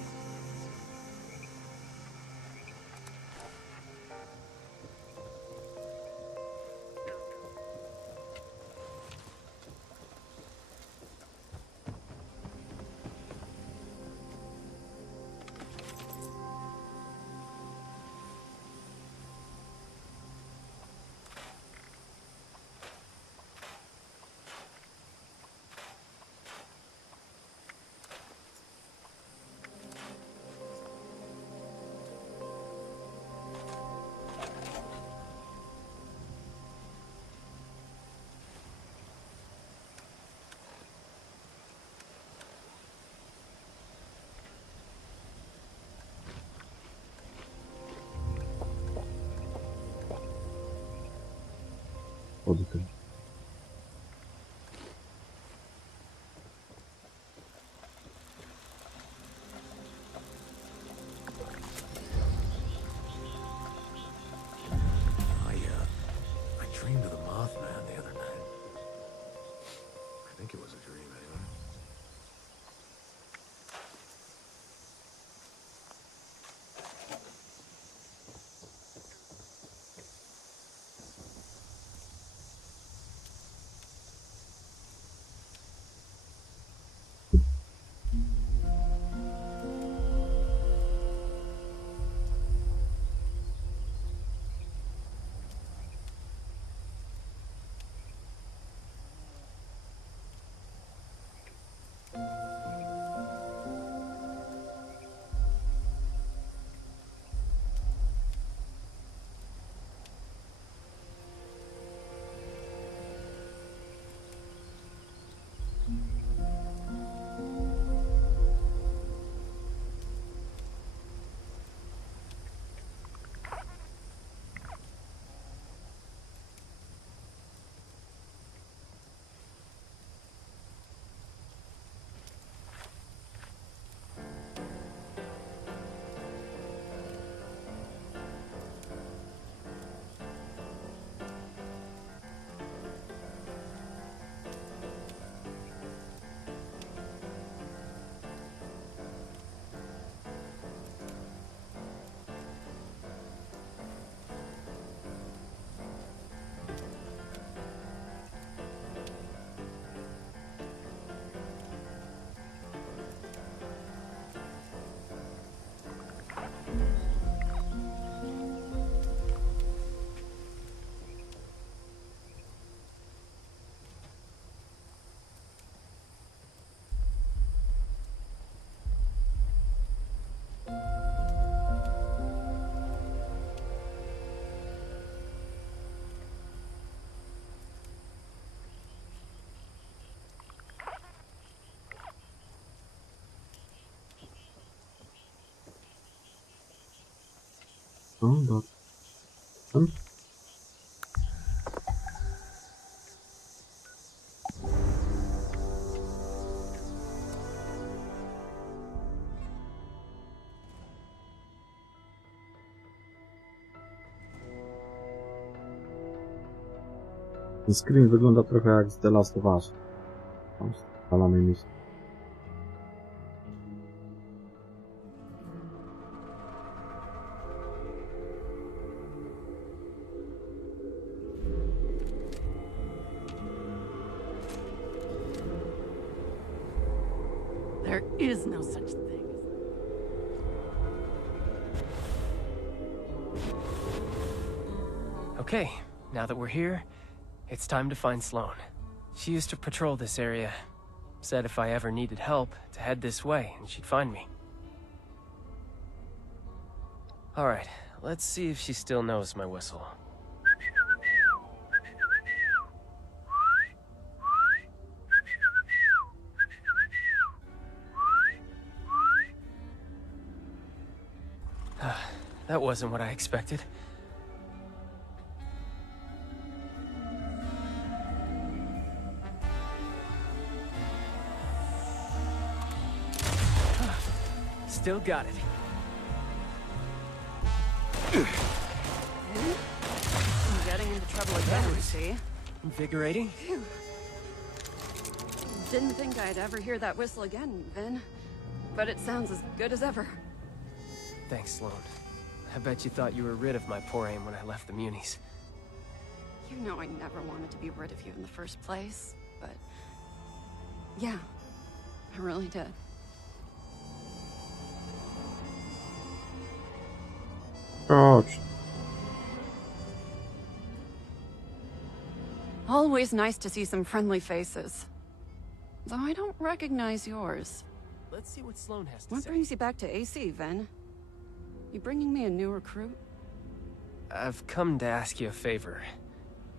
Podykaj. I dreamed of the Mothman the other night. I think it was a dream, anyway. No, tak. Ten screen wygląda trochę jak z The Last of Us. Tam spalamy miejsce. There is no such thing. Okay, now that we're here, it's time to find Sloane. She used to patrol this area. Said if I ever needed help, to head this way, and she'd find me. Alright, let's see if she still knows my whistle. That wasn't what I expected. Still got it. I'm getting into trouble again, you see. Invigorating? Phew. Didn't think I'd ever hear that whistle again, Vin. But it sounds as good as ever. Thanks, Sloan. I bet you thought you were rid of my poor aim when I left the Munis. You know I never wanted to be rid of you in the first place, but... yeah, I really did. Chodź. Always nice to see some friendly faces. Though I don't recognize yours. Let's see what Sloan has to What say. brings you back to AC, Ven? You bringing me a new recruit? I've come to ask you a favor.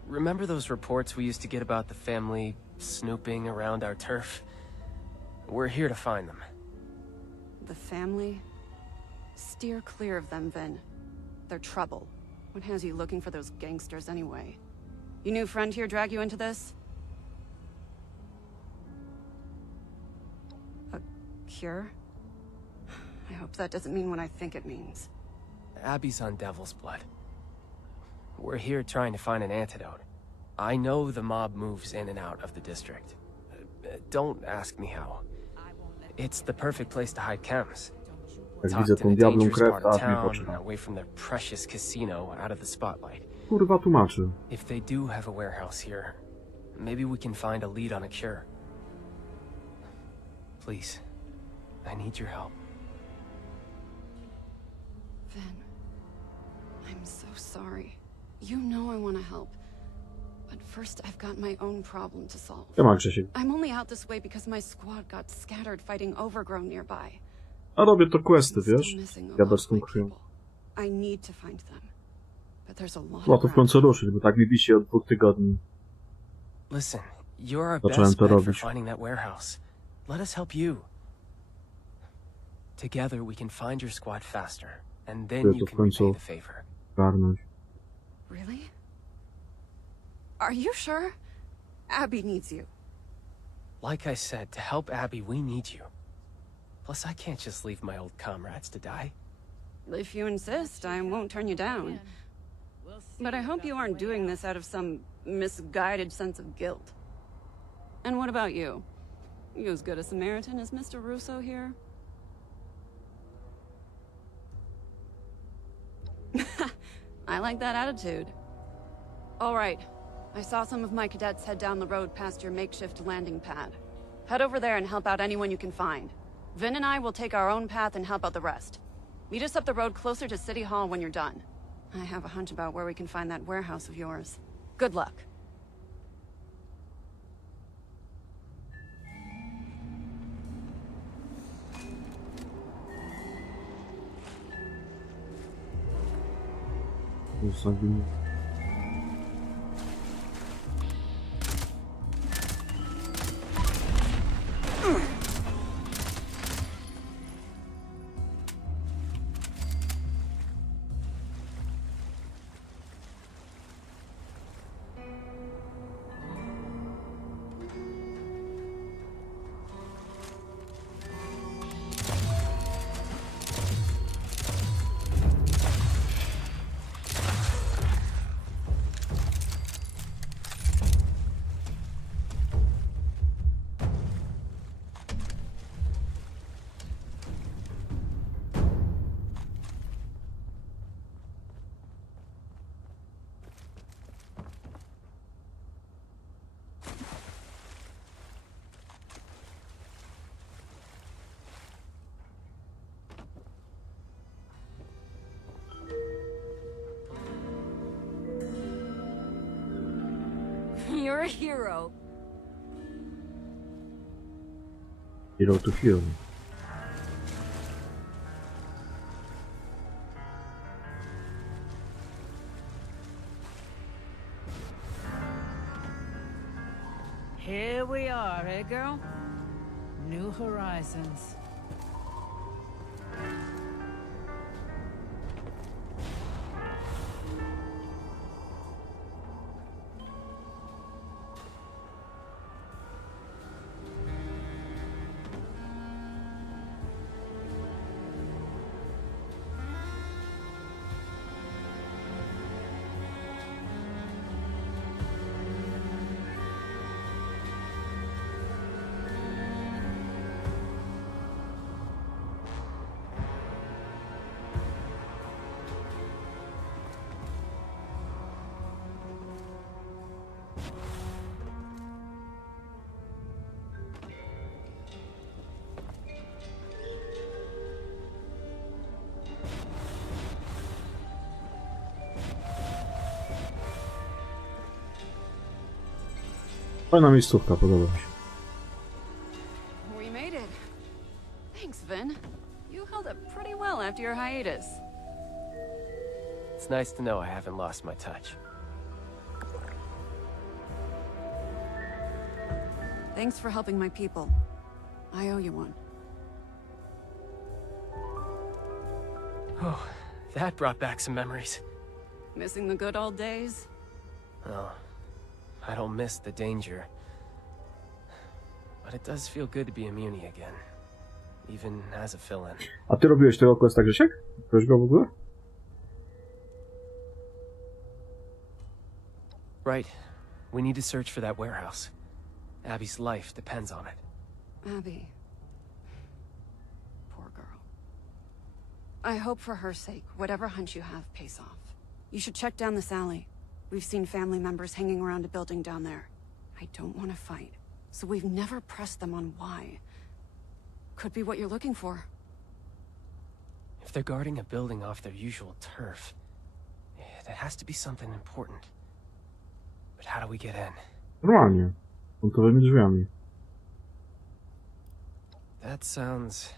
Remember those reports we used to get about the family snooping around our turf? We're here to find them. The family? Steer clear of them, Vin. They're trouble. What has you looking for those gangsters anyway? Your new friend here drag you into this? A cure? I hope that doesn't mean what I think it means. Abby's on Devil's Blood. We're here trying to find an antidote. I know the mob moves in and out of the district. Don't ask me how. It's the perfect place to hide chems. Jak widzę tą diabłą krew, to aż mi Town, poczyna. away from their precious casino, out of the spotlight. Kurwa tłumaczy. If they do have a warehouse here, maybe we can find a lead on a cure. Please, I need your help. Vin, I'm so sorry. You know I want to help. But first, I've got my own problem to solve. Siema, Grzesiek. I'm only out this way because my squad got scattered fighting Overgrown nearby. A robię to questy, wiesz? Diabelską krwią. I need to find them. But there's a lot Trzeba to w końcu ruszyć, bo tak mi wisi od 2 tygodni. Listen, you're our Zacząłem best to bet for robić. finding that warehouse. Let us help you. Together we can find your squad faster, and then Chcę you to w can repay końcu the favor. garnąć. Really? Are you sure? Abby needs you. Like I said, to help Abby, we need you. Plus, I can't just leave my old comrades to die. If you insist, I won't turn you down. But I hope you aren't doing this out of some misguided sense of guilt. And what about you? You as good a Samaritan as Mr. Russo here? I like that attitude. All right. I saw some of my cadets head down the road past your makeshift landing pad. Head over there and help out anyone you can find. Vin and I will take our own path and help out the rest. Meet us up the road closer to City Hall when you're done. I have a hunch about where we can find that warehouse of yours. Good luck. Zostawimy. You're a hero. Hero to hero. Here we are, eh, girl? New horizons. Fajna miejscówka, podoba mi się. We made it. Thanks, Vin. You held up pretty well after your hiatus. It's nice to know I haven't lost my touch. Thanks for helping my people. I owe you one. Oh, that brought back some memories. Missing the good old days? Oh, I don't miss the danger. But it does feel good to be a Muni again. Even as a fill-in. A ty robiłeś tego questa, Grzesiek? Robiłeś go w ogóle? Right. We need to search for that warehouse. Abby's life depends on it. Abby. Poor girl. I hope for her sake, whatever hunch you have pays off. You should check down this alley. We've seen family members hanging around a building down there. I don't want to fight, so we've never pressed them on why. Could be what you're looking for. If they're guarding a building off their usual turf, that has to be something important. But how do we get in? Normalnie. Punktowymi drzwiami. That sounds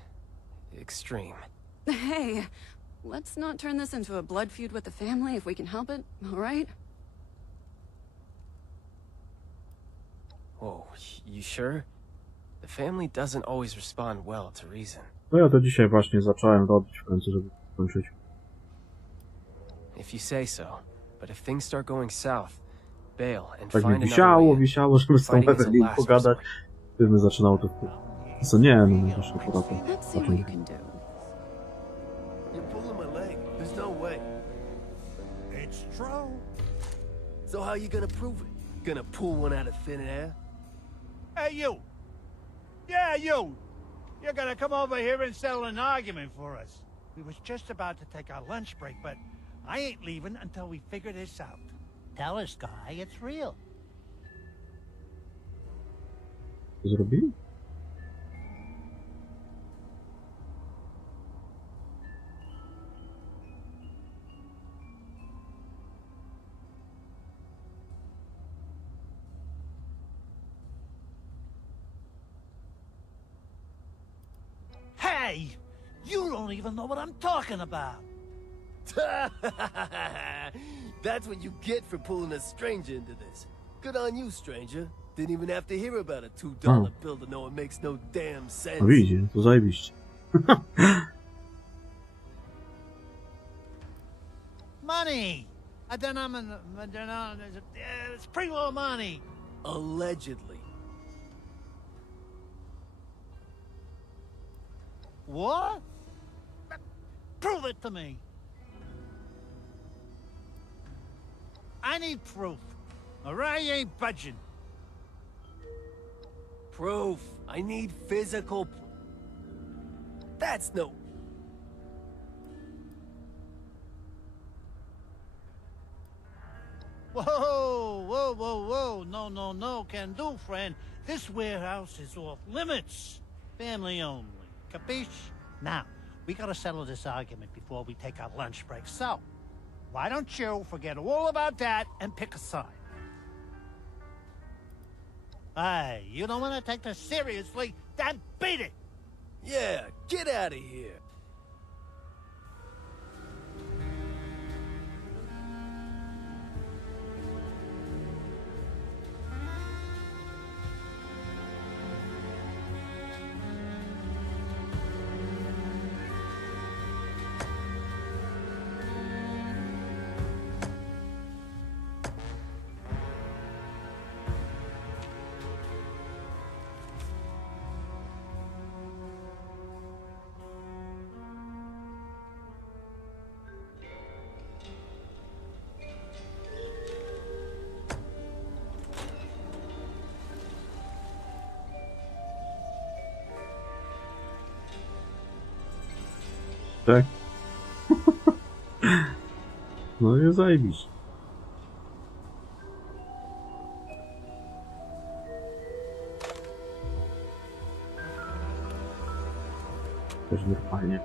extreme. Hey, let's not turn this into a blood feud with the family if we can help it, all right? Whoa, you sure? The family doesn't always respond well to reason. No ja to dzisiaj właśnie zacząłem robić w końcu, żeby skończyć. If you say so, but if things start going south, bail and Tak find mi another way. wisiało, żeby z tą Fighting is a Evelyn last pogadać. Gdybym zaczynał to co nie, no nie wyszło po Let's see what you can do. You're pulling my leg. There's no way. It's true. So how you gonna prove it? Gonna pull one out of thin air? Hey, you! Yeah, you! You're gonna come over here and settle an argument for us. We was just about to take our lunch break, but I ain't leaving until we figure this out. Tell us, Guy, it's real. Co zrobili? Hey! You don't even know what I'm talking about. That's what you get for pulling a stranger into this. Good on you, stranger. Didn't even have to hear about a $2 bill to know it makes no damn sense. No widzicie, to zajebiście. Money! I don't know, it's pretty little money. Allegedly. What? Prove it to me. I need proof, or I ain't budging. Proof. I need physical. That's no. Whoa. No, can do, friend. This warehouse is off limits. Family only. Capiche? Now, we gotta settle this argument before we take our lunch break. So, why don't you forget all about that and pick a side? Hey, you don't want to take this seriously? Then beat it! Yeah, get out of here. Tak? No i zajebiście. Też normalnie.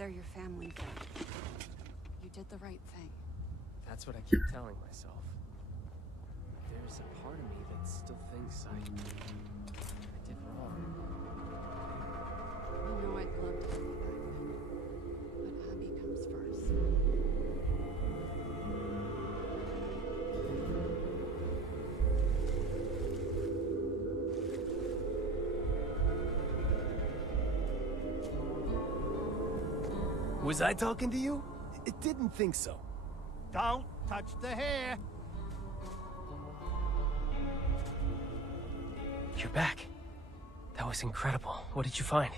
they're your family. You did the right thing. That's what I keep telling myself. There's a part of me that still thinks I did wrong. You know I'd love to have you back then, but Abby comes first. Was I talking to you? It didn't think so. Don't touch the hair. You're back. That was incredible. What did you find?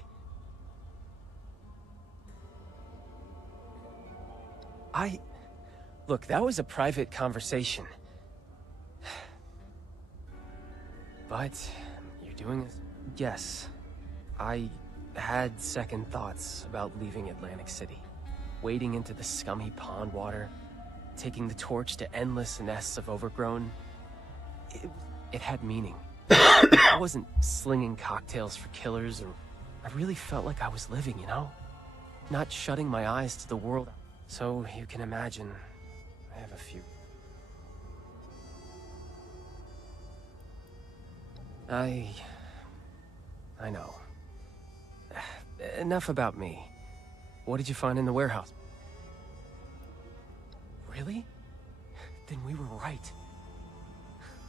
Look, that was a private conversation. But you're doing this? Yes. I had second thoughts about leaving Atlantic City. Wading into the scummy pond water. Taking the torch to endless nests of overgrown. It had meaning. I wasn't slinging cocktails for killers, or I really felt like I was living, you know? Not shutting my eyes to the world. So you can imagine, I have a few. I know. Enough about me. What did you find in the warehouse? Really? Then we were right.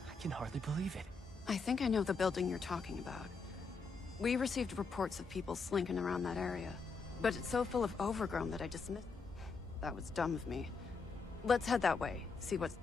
I can hardly believe it. I think I know the building you're talking about. We received reports of people slinking around that area, but it's so full of overgrown that I dismissed. That was dumb of me. Let's head that way, see what's...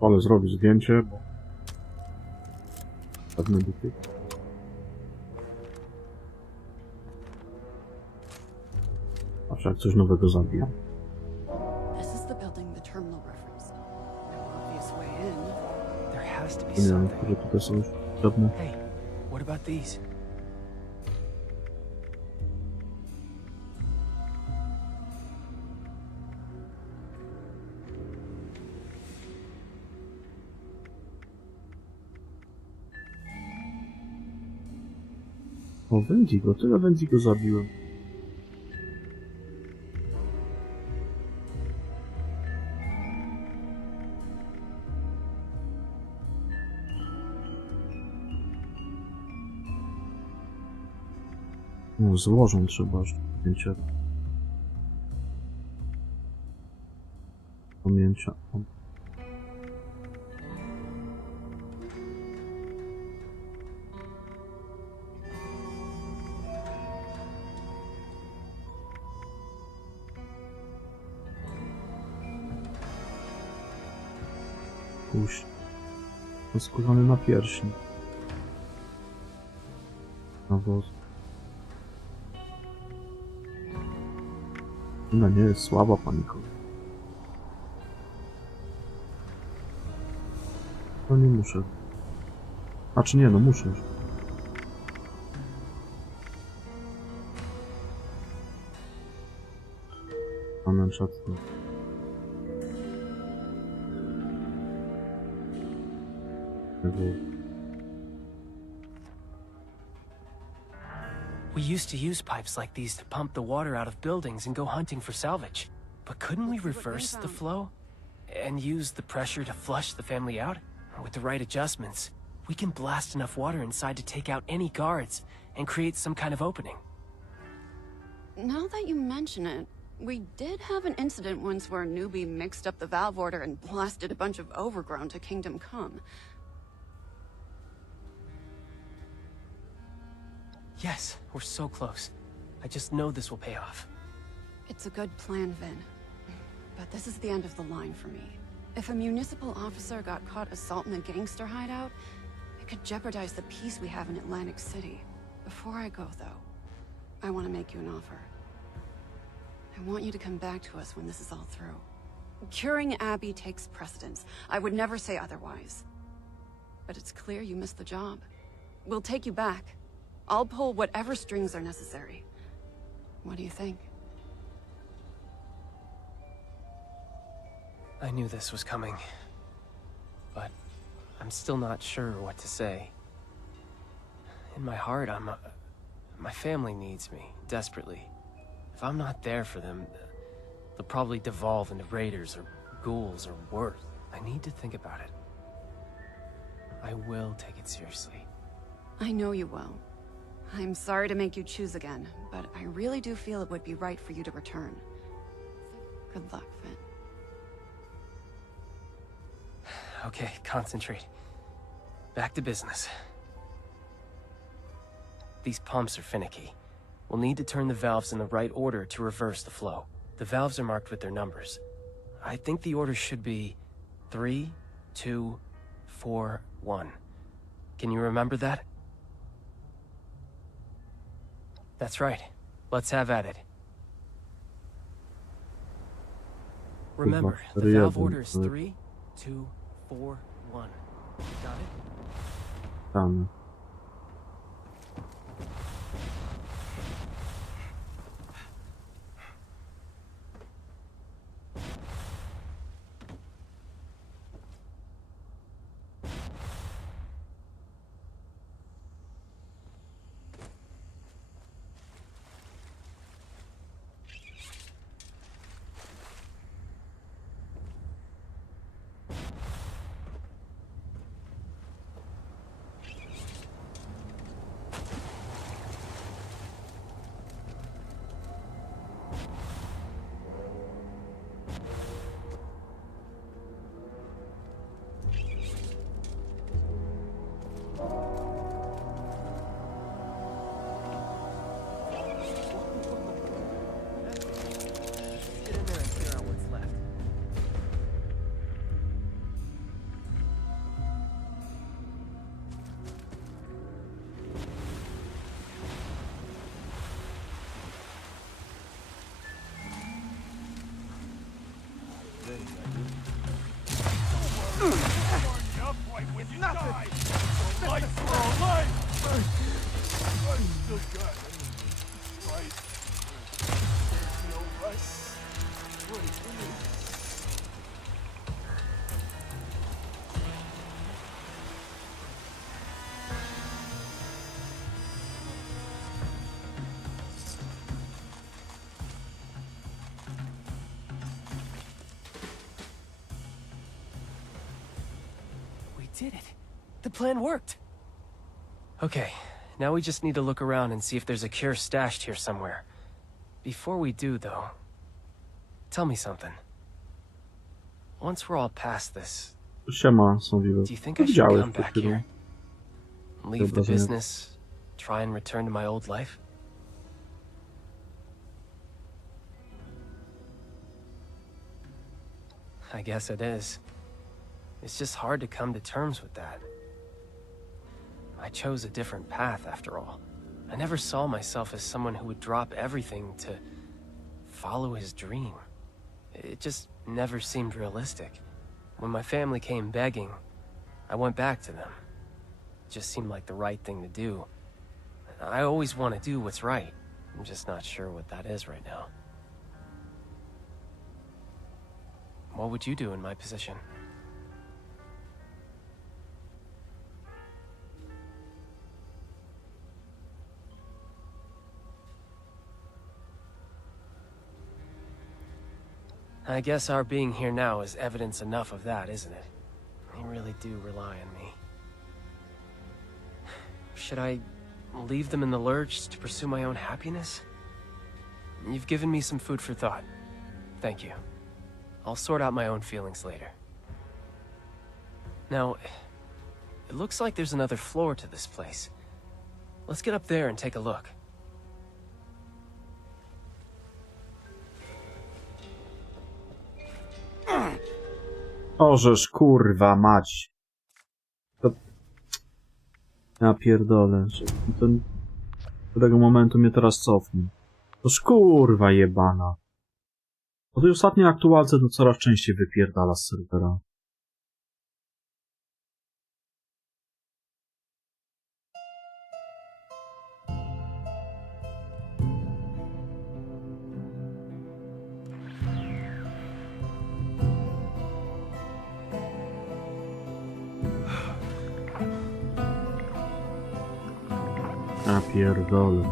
Wolę zrobić zdjęcie, bo pewny buty. Zawsze jak coś nowego zabija. This is the building the terminal referenced. No obvious way in. There has to be Nie wiem, something. które tutaj są już potrzebne. Hey, what about these? O, Wendigo, tyle Wendigo zabiłem. No, złożą trzeba zdjęcie. Pamięcia. Puść. Skórzany na piersi. Na woz. No nie jest słaba, paniko. No nie muszę. A czy nie, no muszę już. Mamy czat. We used to use pipes like these to pump the water out of buildings and go hunting for salvage. But couldn't we reverse the flow? And use the pressure to flush the family out? With the right adjustments, we can blast enough water inside to take out any guards and create some kind of opening. Now that you mention it, we did have an incident once where a newbie mixed up the valve order and blasted a bunch of overgrown to Kingdom Come. Yes, we're so close. I just know this will pay off. It's a good plan, Vin. But this is the end of the line for me. If a municipal officer got caught assaulting a gangster hideout, it could jeopardize the peace we have in Atlantic City. Before I go, though, I want to make you an offer. I want you to come back to us when this is all through. Curing Abby takes precedence. I would never say otherwise. But it's clear you missed the job. We'll take you back. I'll pull whatever strings are necessary. What do you think? I knew this was coming, but I'm still not sure what to say. In my heart, my family needs me, desperately. If I'm not there for them, they'll probably devolve into raiders or ghouls or worse. I need to think about it. I will take it seriously. I know you will. I'm sorry to make you choose again, but I really do feel it would be right for you to return. Good luck, Vin. Okay, concentrate. Back to business. These pumps are finicky. We'll need to turn the valves in the right order to reverse the flow. The valves are marked with their numbers. I think the order should be 3, 2, 4, 1. Can you remember that? That's right. Let's have at it. Remember, the valve order is 3, 2, 4, 1. Got it? Did it. The plan worked. Okay, now we just need to look around and see if there's a cure stashed here somewhere. Before we do, though, tell me something. once we're all past this, Siema, są wiwe. do you think I should Widziałeś come przed back chwilą. here? Leave the Wyobrażenia. business, try and return to my old life? I guess it is. It's just hard to come to terms with that. I chose a different path after all. I never saw myself as someone who would drop everything to follow his dream. It just never seemed realistic. When my family came begging, I went back to them. It just seemed like the right thing to do. I always want to do what's right. I'm just not sure what that is right now. What would you do in my position? I guess our being here now is evidence enough of that, isn't it? They really do rely on me. Should I leave them in the lurch to pursue my own happiness? You've given me some food for thought. Thank you. I'll sort out my own feelings later. Now, it looks like there's another floor to this place. Let's get up there and take a look. Ożeż kurwa mać. To... Ja pierdolę, że ten... Do tego momentu mnie teraz cofnie. Toż kurwa jebana. Po tej ostatniej aktualce to coraz częściej wypierdala z serwera. Ja pierdolę.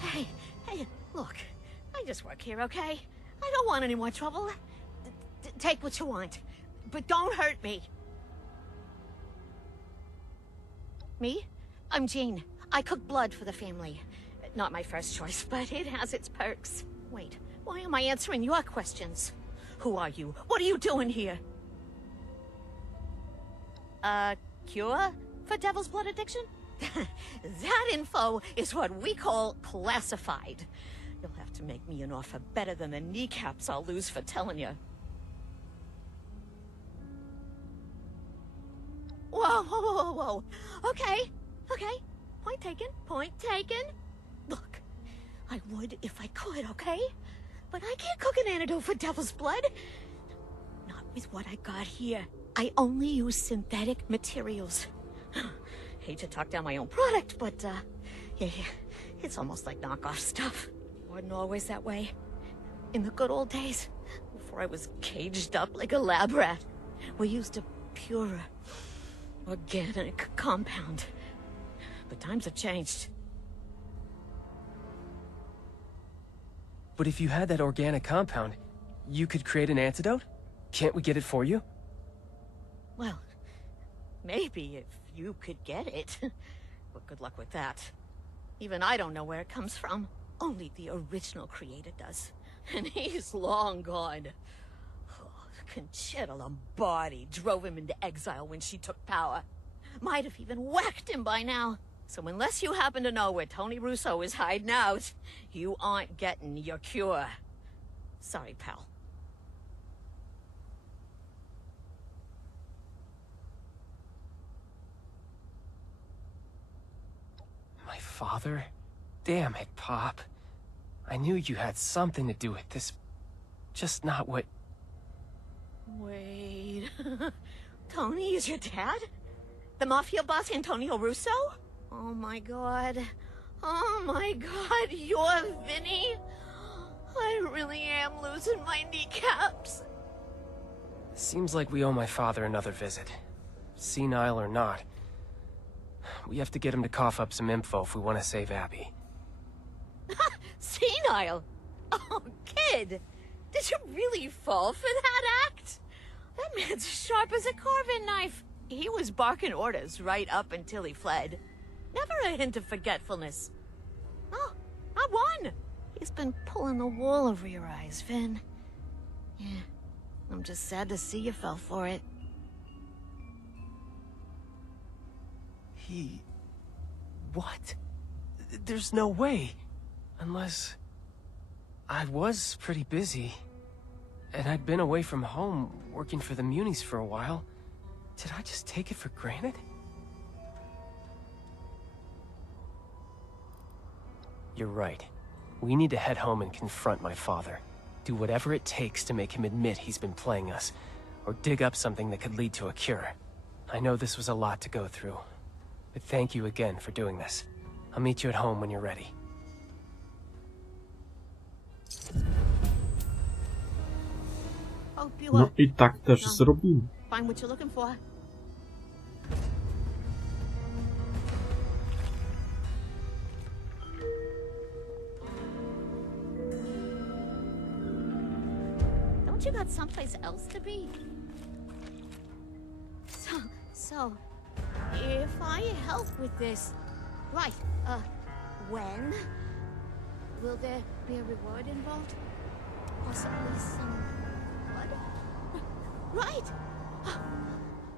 Hey, look, I just work here, okay? I don't want any more trouble. Take what you want, but don't hurt me. Me? I'm Jean. I cook blood for the family. Not my first choice, but it has its perks. Wait, why am I answering your questions? Who are you? What are you doing here? A cure for devil's blood addiction? That info is what we call classified. You'll have to make me an offer better than the kneecaps I'll lose for telling you. Whoa, whoa, whoa, whoa, whoa. Okay, okay. Point taken, point taken. Look, I would if I could, okay? But I can't cook an antidote for devil's blood. Not with what I got here. I only use synthetic materials. Hate to talk down my own product, but, yeah, it's almost like knockoff stuff. Wasn't always that way. In the good old days, before I was caged up like a lab rat, we used a purer, organic compound. But times have changed. But if you had that organic compound, you could create an antidote? Can't we get it for you? Well, maybe if you could get it. But good luck with that. Even I don't know where it comes from. Only the original creator does. And he's long gone. Oh, Conchita Lombardi drove him into exile when she took power. Might have even whacked him by now. So unless you happen to know where Tony Russo is hiding out, you aren't getting your cure. Sorry, pal. My father? Damn it, Pop. I knew you had something to do with this. Just not what... Wait... Tony is your dad? The mafia boss Antonio Russo? Oh my god. Oh my god, you're Vinny? I really am losing my kneecaps. Seems like we owe my father another visit. Senile or not. We have to get him to cough up some info if we want to save Abby. Senile? Oh, kid! Did you really fall for that act? That man's sharp as a carving knife. He was barking orders right up until he fled. Never a hint of forgetfulness. Oh, not one. He's been pulling the wool over your eyes, Vin. Yeah, I'm just sad to see you fell for it. He... What? There's no way. Unless... I was pretty busy. And I'd been away from home, working for the Munis for a while. Did I just take it for granted? You're right. We need to head home and confront my father. Do whatever it takes to make him admit he's been playing us, or dig up something that could lead to a cure. I know this was a lot to go through, but thank you again for doing this. I'll meet you at home when you're ready. Hope you No i tak też zrobimy. find what you're looking for. Don't you got someplace else to be? So, if I help with this, right, when? Will there be a reward involved? Possibly some blood? Right!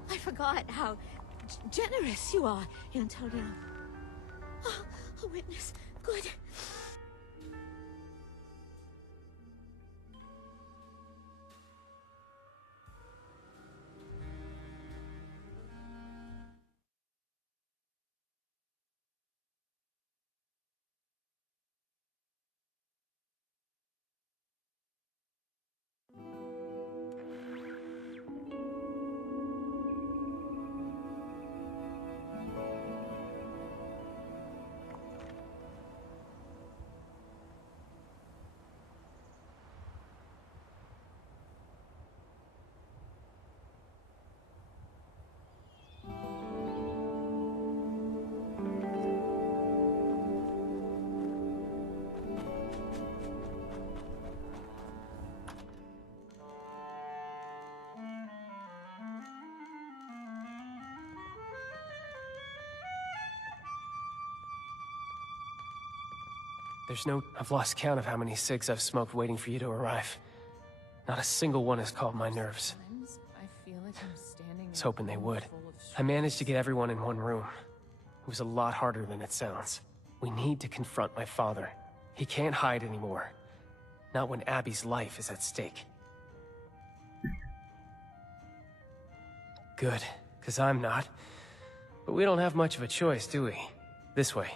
I forgot how generous you are, Antonio. Oh, a witness. Good. There's no... I've lost count of how many cigs I've smoked waiting for you to arrive. Not a single one has calmed my nerves. I feel like I'm standing I was hoping they would. I managed to get everyone in one room. It was a lot harder than it sounds. We need to confront my father. He can't hide anymore. Not when Abby's life is at stake. Good, because I'm not. But we don't have much of a choice, do we? This way.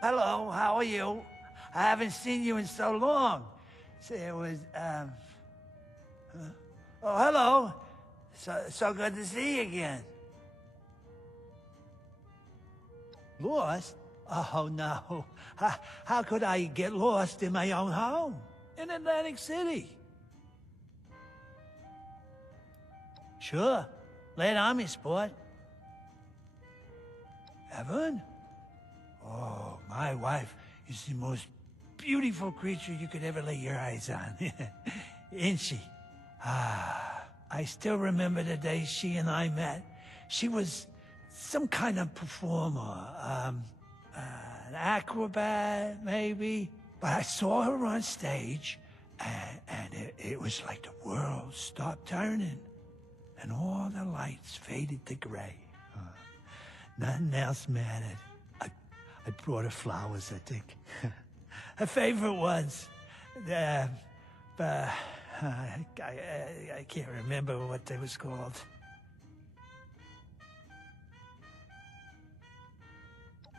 Hello, how are you? I haven't seen you in so long. So it was, oh, hello. So good to see you again. Lost? Oh, no. How could I get lost in my own home? In Atlantic City? Sure. Late Army sport. Evan? Oh, my wife is the most beautiful creature you could ever lay your eyes on. Isn't she? Ah, I still remember the day she and I met. She was some kind of performer, an acrobat, maybe. But I saw her on stage, and it was like the world stopped turning, and all the lights faded to gray. Nothing else mattered. I brought her flowers, I think. Her favorite ones. I can't remember what they was called.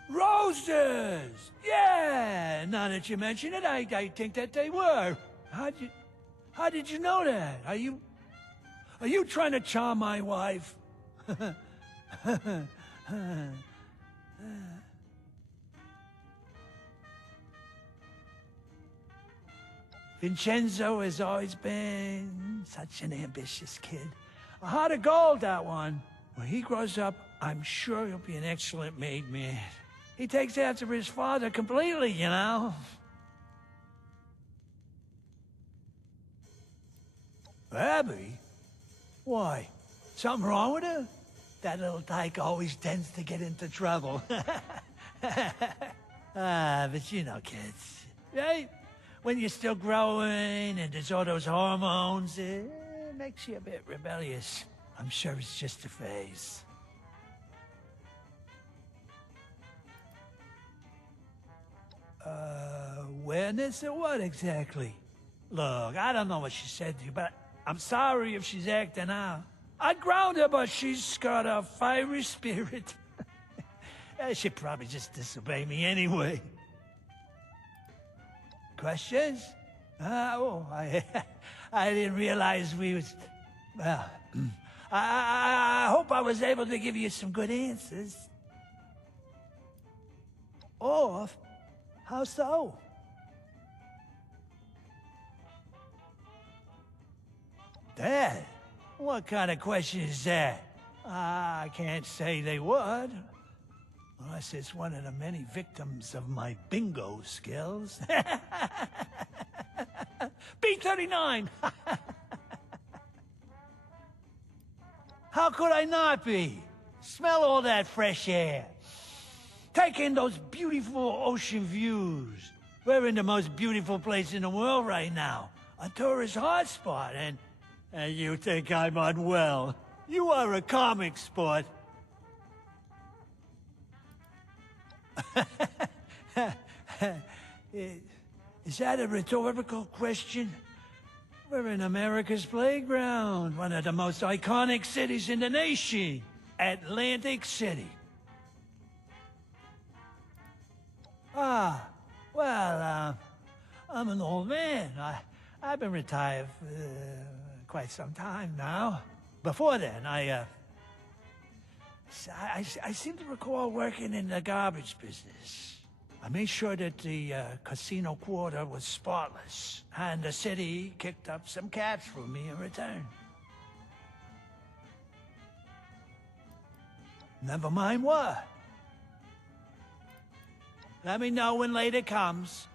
Roses! Yeah! Now that you mention it, I think that they were. How did you know that? Are you trying to charm my wife? Vincenzo has always been such an ambitious kid. A heart of gold, that one. When he grows up, I'm sure he'll be an excellent made man. He takes after his father completely, you know. Abby? Why? Something wrong with her? That little dyke always tends to get into trouble. But you know kids, right? When you're still growing and there's all those hormones, it makes you a bit rebellious. I'm sure it's just a phase. Awareness of what exactly? Look, I don't know what she said to you, but I'm sorry if she's acting out. I'd ground her, but she's got a fiery spirit. She'd probably just disobey me anyway. Questions? I didn't realize we was... Well, I hope I was able to give you some good answers. Off? How so? Dad? What kind of question is that? I can't say they would. Unless it's one of the many victims of my bingo skills. B-39! How could I not be? Smell all that fresh air. Take in those beautiful ocean views. We're in the most beautiful place in the world right now. A tourist hotspot, and you think I'm unwell. You are a comic sport. Is that a rhetorical question? We're in America's playground, one of the most iconic cities in the nation, Atlantic City. Well, I'm an old man. I've been retired for quite some time now. Before then, I seem to recall working in the garbage business. I made sure that the casino quarter was spotless, and the city kicked up some cash for me in return. Never mind what. Let me know when later comes.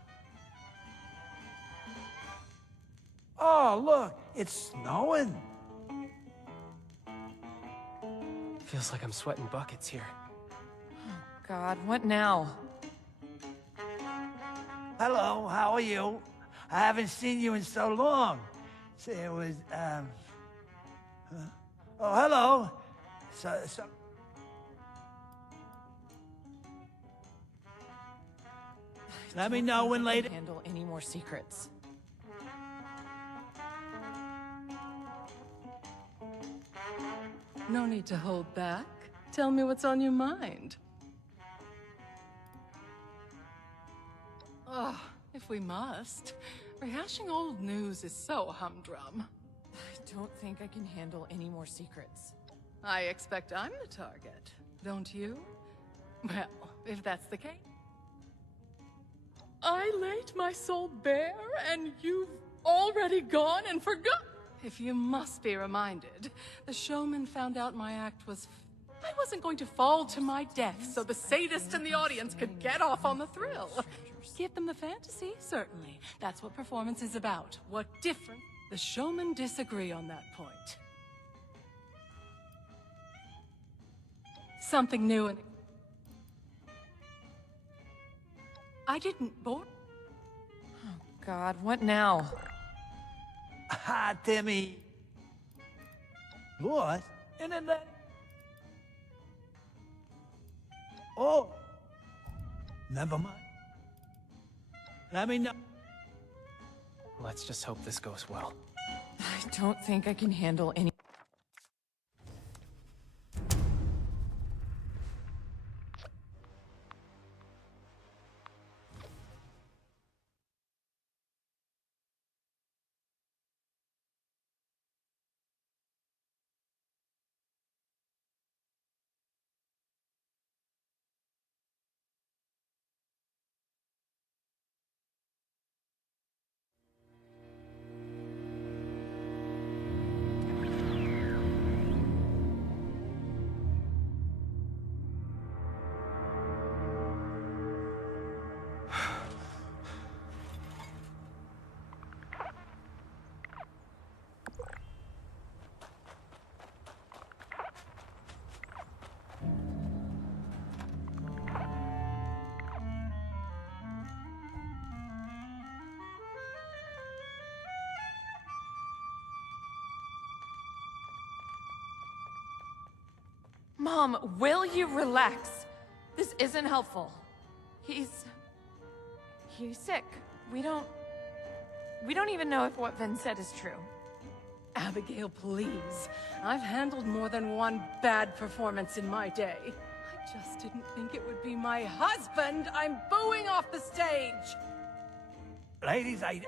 Oh, look, it's snowing. Feels like I'm sweating buckets here. God, what now? Hello, how are you? I haven't seen you in so long. See, it was, huh? Oh, hello. So... Let me know when later. Handle any more secrets. No need to hold back. Tell me what's on your mind. Oh, if we must. Rehashing old news is so humdrum. I don't think I can handle any more secrets. I expect I'm the target, don't you? Well, if that's the case. I laid my soul bare, and you've already gone and forgot. If you must be reminded, the showman found out my act was... I wasn't going to fall to my death so the sadist in the audience could get off on the thrill. Give them the fantasy, certainly. That's what performance is about. What different? The showmen disagree on that point. Something new and... I didn't board... Oh, God, what now? Ah, Timmy. What? And then that... Oh. Never mind. Let me know. Let's just hope this goes well. I don't think I can handle any... Mom, will you relax? This isn't helpful. He's sick. We don't even know if what Vin said is true. Abigail, please. I've handled more than one bad performance in my day. I just didn't think it would be my husband I'm booing off the stage! Ladies, I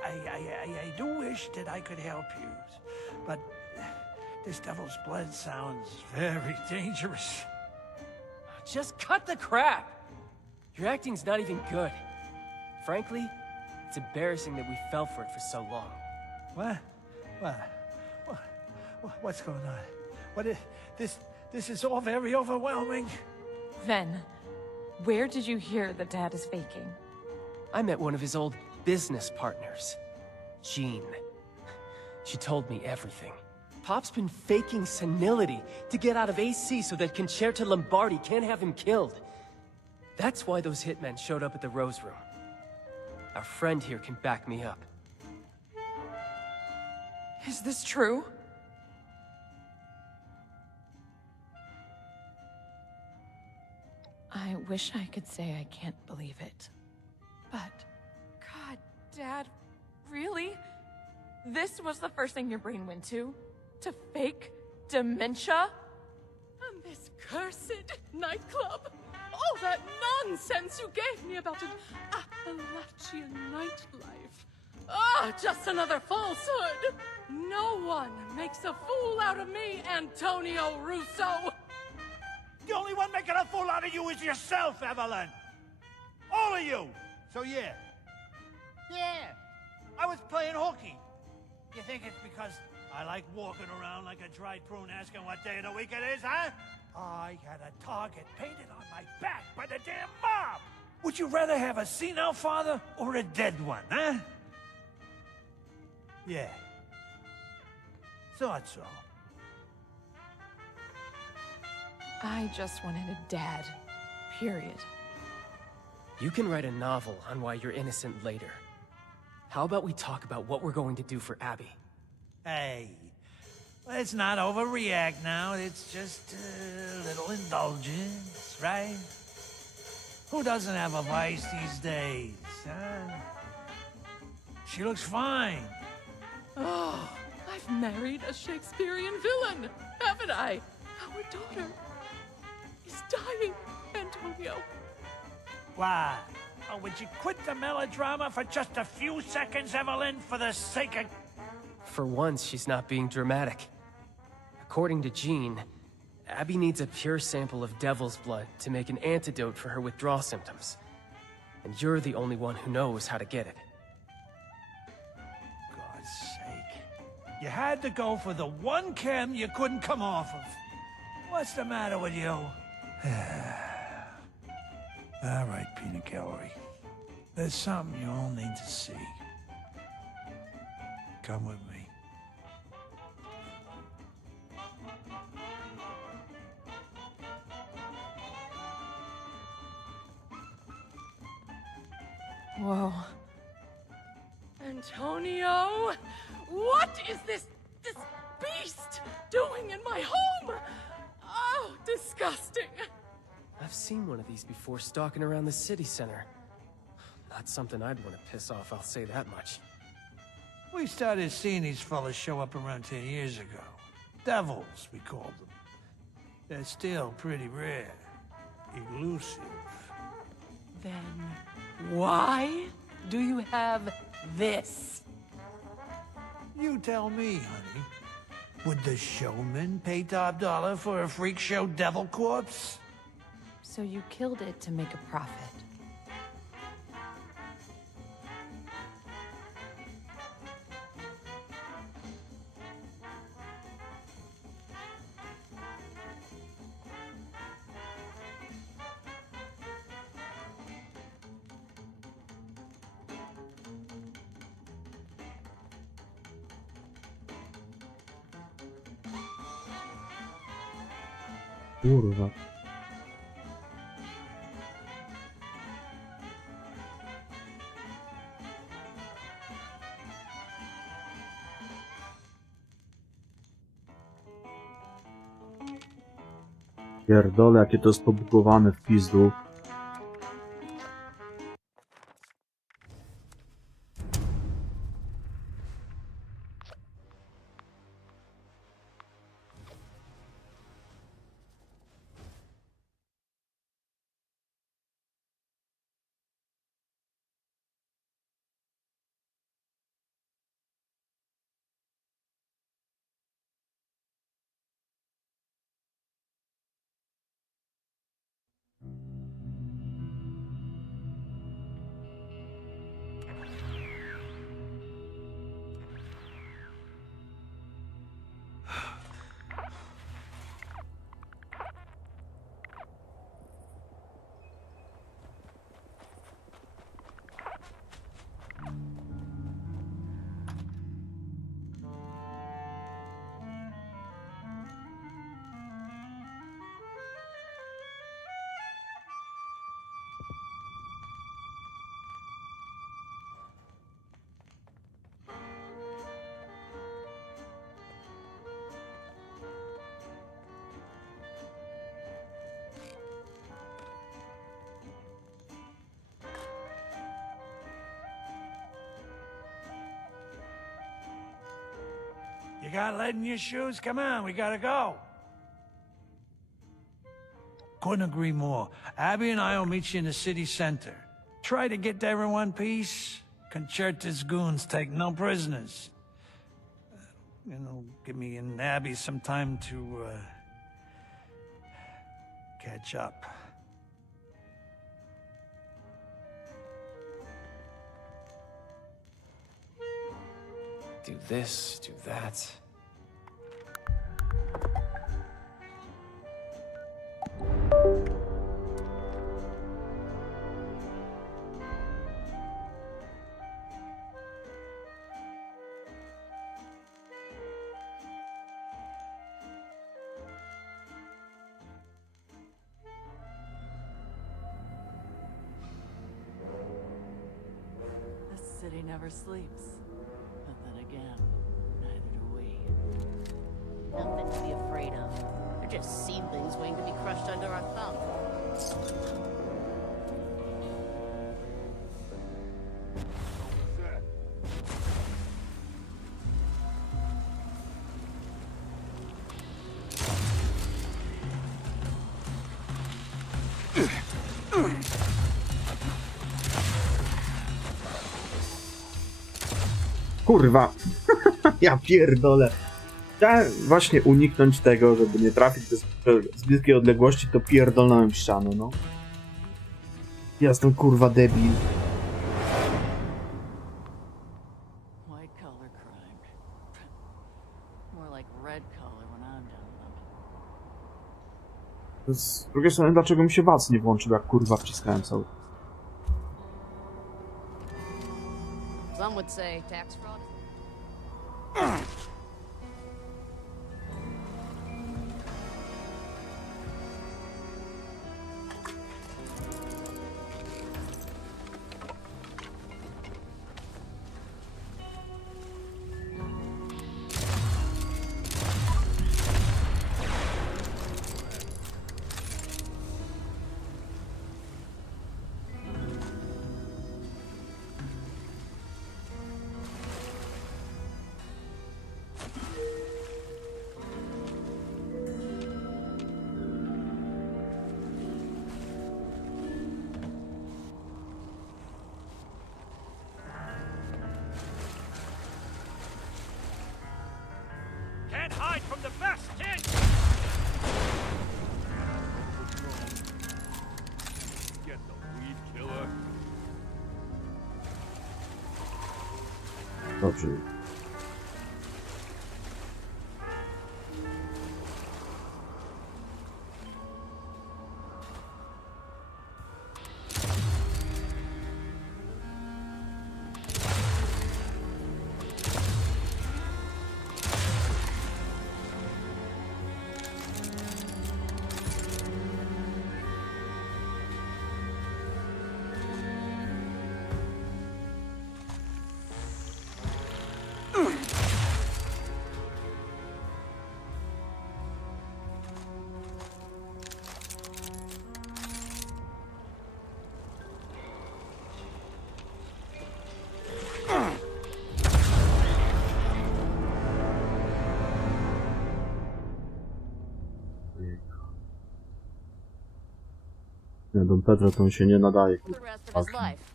do wish that I could help you, but this devil's blood sounds very dangerous. Just cut the crap! Your acting's not even good. Frankly, it's embarrassing that we fell for it for so long. What? What's going on? What is this is all very overwhelming. Ven, where did you hear that Dad is faking? I met one of his old business partners, Jean. She told me everything. Pop's been faking senility to get out of AC so that Concerta Lombardi can't have him killed. That's why those hitmen showed up at the Rose Room. Our friend here can back me up. Is this true? I wish I could say I can't believe it. But, God, Dad, really? This was the first thing your brain went to? To fake dementia? And this cursed nightclub? All that nonsense you gave me about an Appalachian nightlife. Ah, just another falsehood! No one makes a fool out of me, Antonio Russo! The only one making a fool out of you is yourself, Evelyn! All of you! So yeah. Yeah. I was playing hooky. You think it's because I like walking around like a dried prune asking what day of the week it is, huh? I had a target painted on my back by the damn mob! Would you rather have a senile father or a dead one, huh? Yeah. Thought so. I just wanted a dad. Period. You can write a novel on why you're innocent later. How about we talk about what we're going to do for Abby? Hey, let's not overreact now. It's just a little indulgence, right? Who doesn't have a vice these days, huh? She looks fine. Oh, I've married a Shakespearean villain, haven't I? Our daughter is dying, Antonio. Why? Oh, would you quit the melodrama for just a few seconds, Evelyn, for the sake of... For once, she's not being dramatic. According to Jean, Abby needs a pure sample of devil's blood to make an antidote for her withdrawal symptoms. And you're the only one who knows how to get it. God's sake. You had to go for the one chem you couldn't come off of. What's the matter with you? All right, Peanut Gallery. There's something you all need to see. Come with me. Whoa. Antonio! What is this beast doing in my home? Oh, disgusting. I've seen one of these before stalking around the city center. Not something I'd want to piss off, I'll say that much. We started seeing these fellas show up around 10 years ago. Devils, we called them. They're still pretty rare. Elusive. Then why do you have this? You tell me, honey. Would the showman pay top dollar for a freak show devil corpse? So you killed it to make a profit. Kurwa. Pierdolę, jakie to jest pobugowane w pizdu. You got lead in your shoes? Come on, we gotta go. Couldn't agree more. Abby and I will meet you in the city center. Try to get there in one piece. Concerta's goons take no prisoners. Give me and Abby some time to, catch up. Do this, do that. city never sleeps. But then again, neither do we. Nothing to be afraid of. They're just seedlings waiting to be crushed under our thumb. Kurwa. Ja pierdolę. Chciałem właśnie uniknąć tego, żeby nie trafić z bliskiej odległości, to pierdolnąłem w ścianę, no. Ja jestem kurwa debil. White collar crime. More like red collar when I'm done with them. Z drugiej strony, dlaczego mi się wac nie włączył, jak kurwa wciskałem cały. Some would say tax fraud. Can't hide from the best, kid! Get the weed killer. Dobrze. Nie, Don Pedro to on się nie nadaje, kurwa.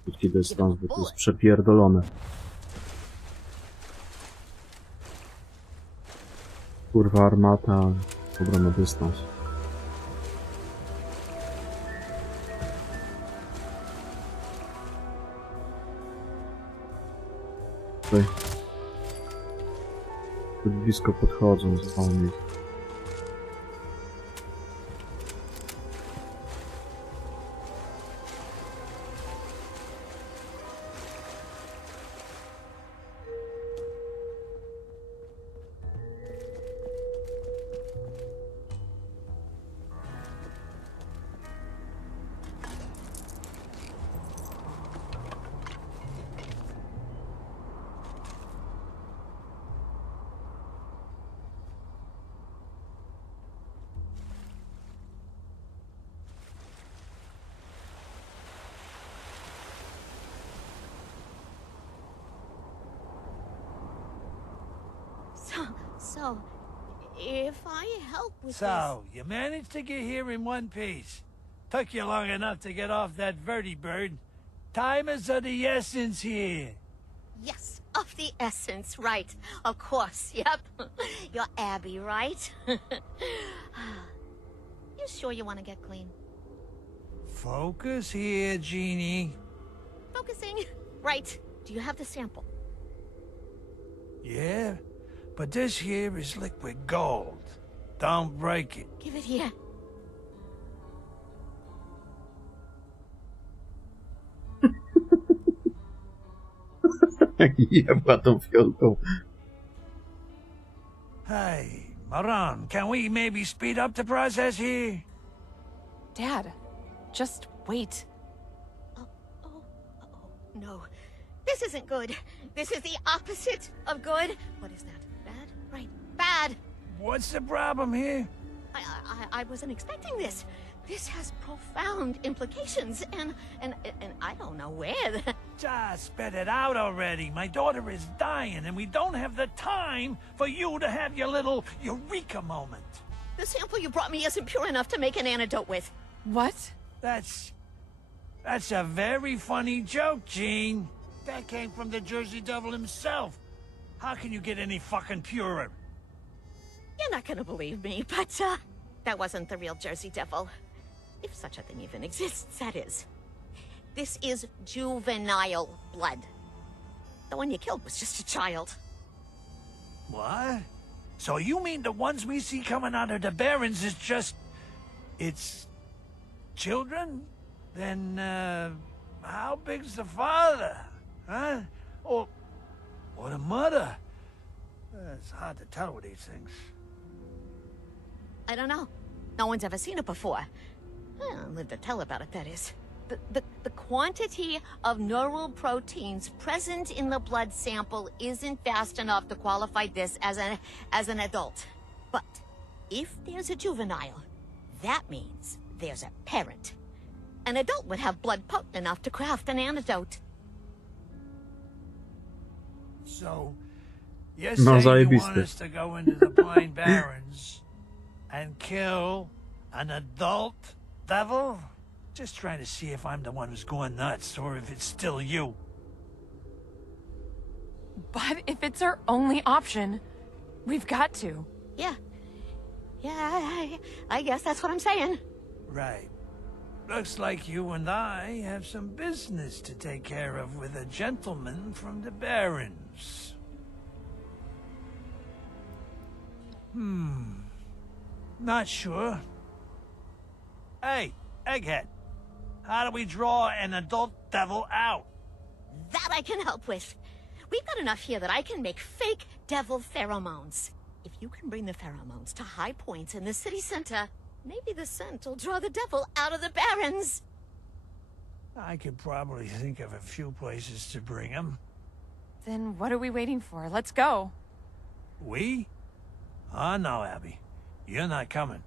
Krótki dystans, bo to jest przepierdolone. Kurwa armata, dobra na dystans. Tutaj. Zbyt blisko podchodzą, zwolnić. So, if I help with So, you managed to get here in one piece. Took you long enough to get off that vertibird. Time is of the essence here. this... Yes, of the essence, right. Of course, yep. You're Abby, right? You sure you want to get clean? Focus here, Genie. Focusing. Right. Do you have the sample? Yeah, but this here is liquid gold. Don't break it. Give it here. Jeba tą fiolką. Hey, Maran, can we maybe speed up the process here? Dad, just wait. No. This isn't good. This is the opposite of good. What is that? Bad? Right. Bad. What's the problem here? I wasn't expecting this. This has profound implications, and I don't know where. Just spit it out already. My daughter is dying, and we don't have the time for you to have your little eureka moment. The sample you brought me isn't pure enough to make an antidote with. What? That's a very funny joke, Gene. That came from the Jersey Devil himself. How can you get any fucking purer? You're not gonna believe me, but, that wasn't the real Jersey Devil. If such a thing even exists, that is. This is juvenile blood. The one you killed was just a child. What? So you mean the ones we see coming out of the Barrens is just... it's... children? Then, how big's the father? Huh? Or the mother? It's hard to tell with these things. I don't know. No one's ever seen it before. Lived to tell about it, that is. The quantity of neural proteins present in the blood sample isn't vast enough to qualify this as an adult. But if there's a juvenile, that means there's a parent. An adult would have blood potent enough to craft an antidote. So, you're saying you want us to go into the Pine Barrens and kill an adult devil? Just trying to see if I'm the one who's going nuts, or if it's still you. But if it's our only option, we've got to. Yeah. I guess that's what I'm saying. Right. Looks like you and I have some business to take care of with a gentleman from the Barrens. Not sure. Hey, Egghead. How do we draw an adult devil out? That I can help with. We've got enough here that I can make fake devil pheromones. If you can bring the pheromones to high points in the city center, maybe the scent will draw the devil out of the Barrens. I could probably think of a few places to bring him. Then what are we waiting for? Let's go. We? Oh, no, Abby. You're not coming.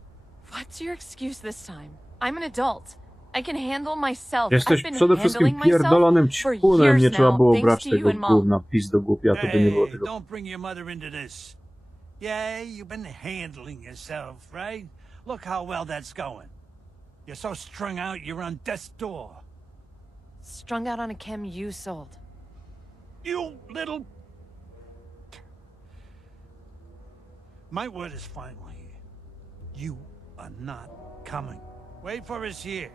What's your excuse this time? I'm an adult. I can handle myself. Jesteś I've been przede handling wszystkim pierdolonym myself for ćpunem, nie years trzeba now, było thanks brać to you tego and Mom. gówna, pizdo głupia, to by nie było tego. Don't bring your mother into this. Yeah, you've been handling yourself, right? Look how well that's going. You're so strung out, you're on death's door. Strung out on a chem you sold. You little... My word is final here. You are not coming. Wait for us here.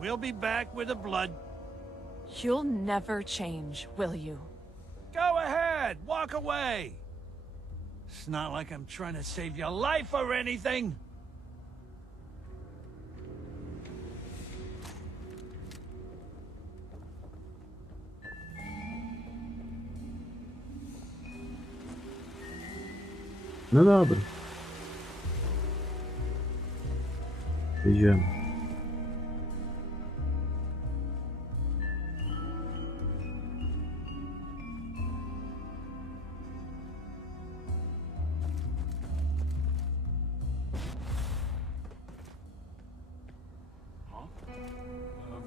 We'll be back with the blood. You'll never change, will you? Go ahead, walk away. It's not like I'm trying to save your life or anything. No dobra. Idziemy.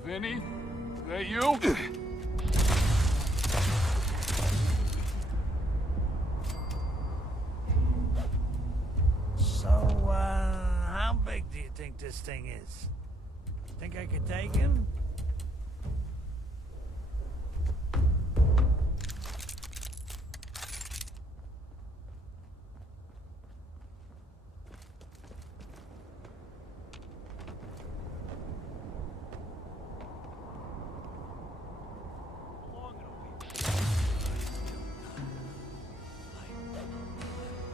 Vinny? Is that you? So, how big do you think this thing is? Think I could take him?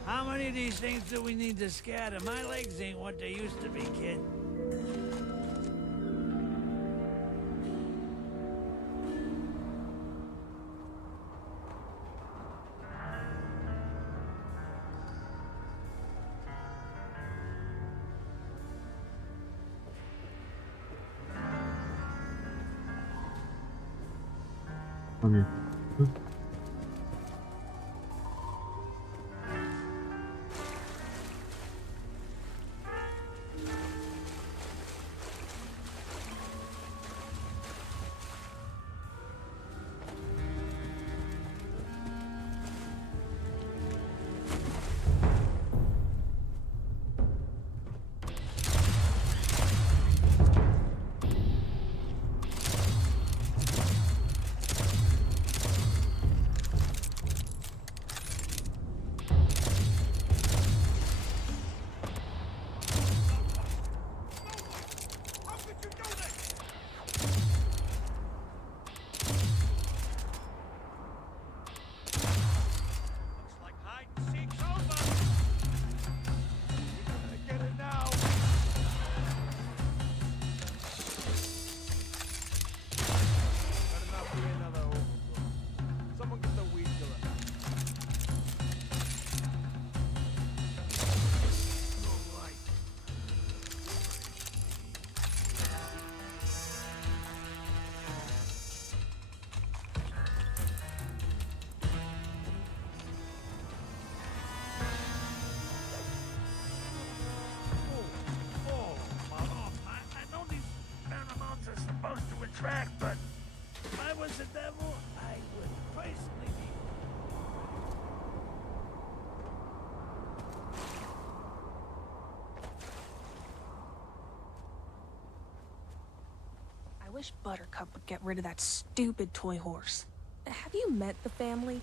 How many of these things do we need to scatter? My legs ain't what they used to be, kid. A nie. But if I was the devil, I would personally be. I wish Buttercup would get rid of that stupid toy horse. Have you met the family?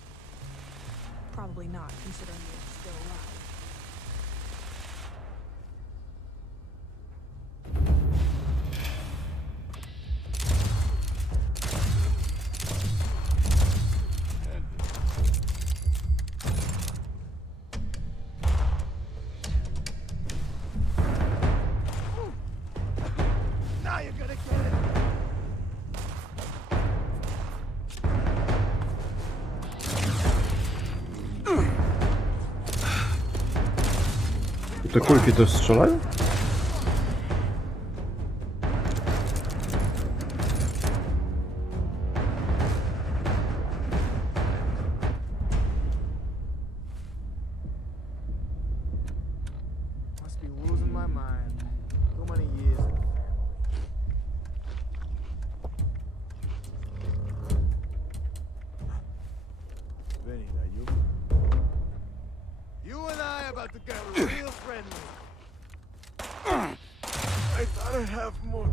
Probably not, considering you're still alive. Te kulki też strzelają? Must be losing my mind. Too many years in the family. Vinny, are you? You and I are about to get real friendly. I thought I'd have more.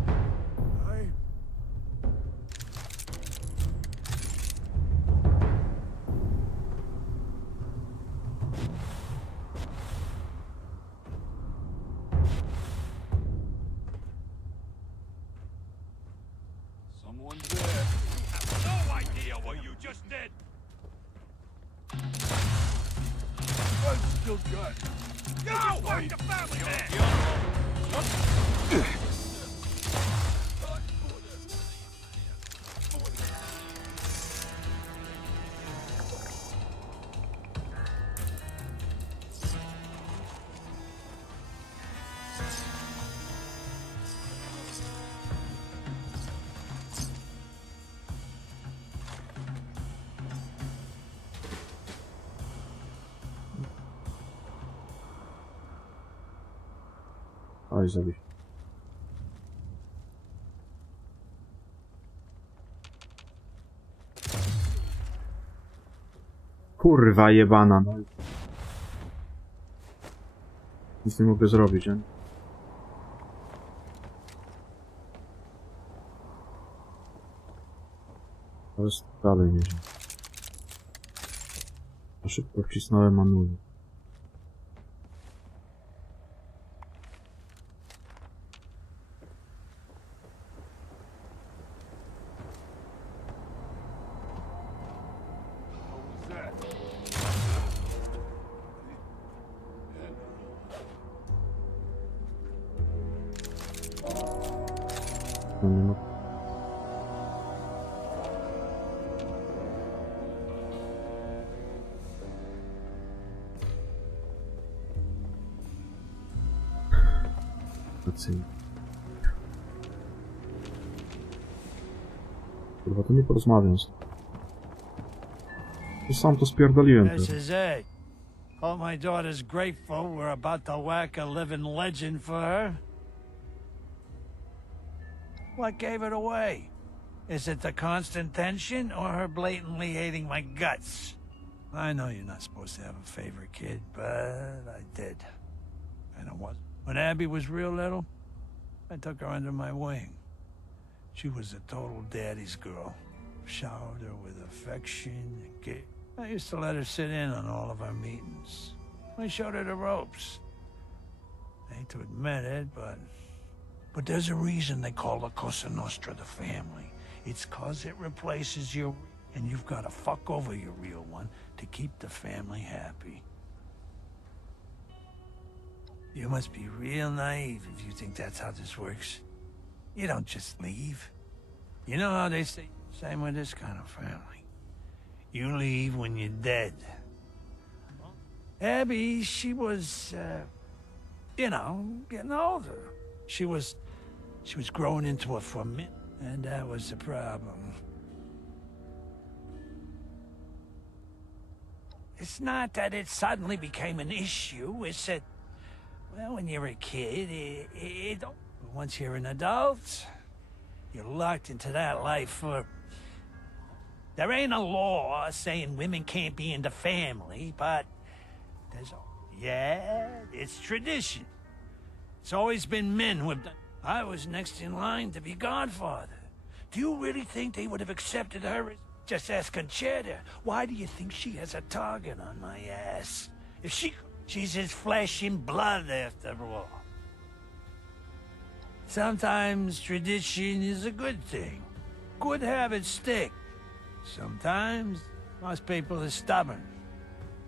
Someone's there. You have no idea what you just did! I've still got. Go! Find the family man! Oj, zabić. Kurwa jebana, no. Nic nie mogę zrobić, nie? To jest dalej nieźle. A szybko wcisnąłem manual. No nie ma. Kurwa, to nie porozmawiam z tym. To sam to spierdoliłem. This is it. Hope my daughter's grateful we're about to whack a living legend for her. What gave it away? Is it the constant tension or her blatantly hating my guts? I know you're not supposed to have a favorite kid, but I did. And it was. When Abby was real little, I took her under my wing. She was a total daddy's girl. Showered her with affection and care. I used to let her sit in on all of our meetings. I showed her the ropes. I hate to admit it, but there's a reason they call the Cosa Nostra the family. It's 'cause it replaces your... And you've got to fuck over your real one to keep the family happy. You must be real naive if you think that's how this works. You don't just leave. You know how they say, same with this kind of family. You leave when you're dead. Abby, she was, you know, getting older. She was growing into a familiar, and that was the problem. It's not that it suddenly became an issue, it's that, well, when you're a kid, it don't... Once you're an adult, you're locked into that life for... There ain't a law saying women can't be in the family, but there's... Yeah, it's tradition. It's always been men who have done... I was next in line to be godfather. Do you really think they would have accepted her? Just ask Conchetta. Why do you think she has a target on my ass? If she's his flesh and blood, after all. Sometimes tradition is a good thing. Good habits stick. Sometimes, most people are stubborn.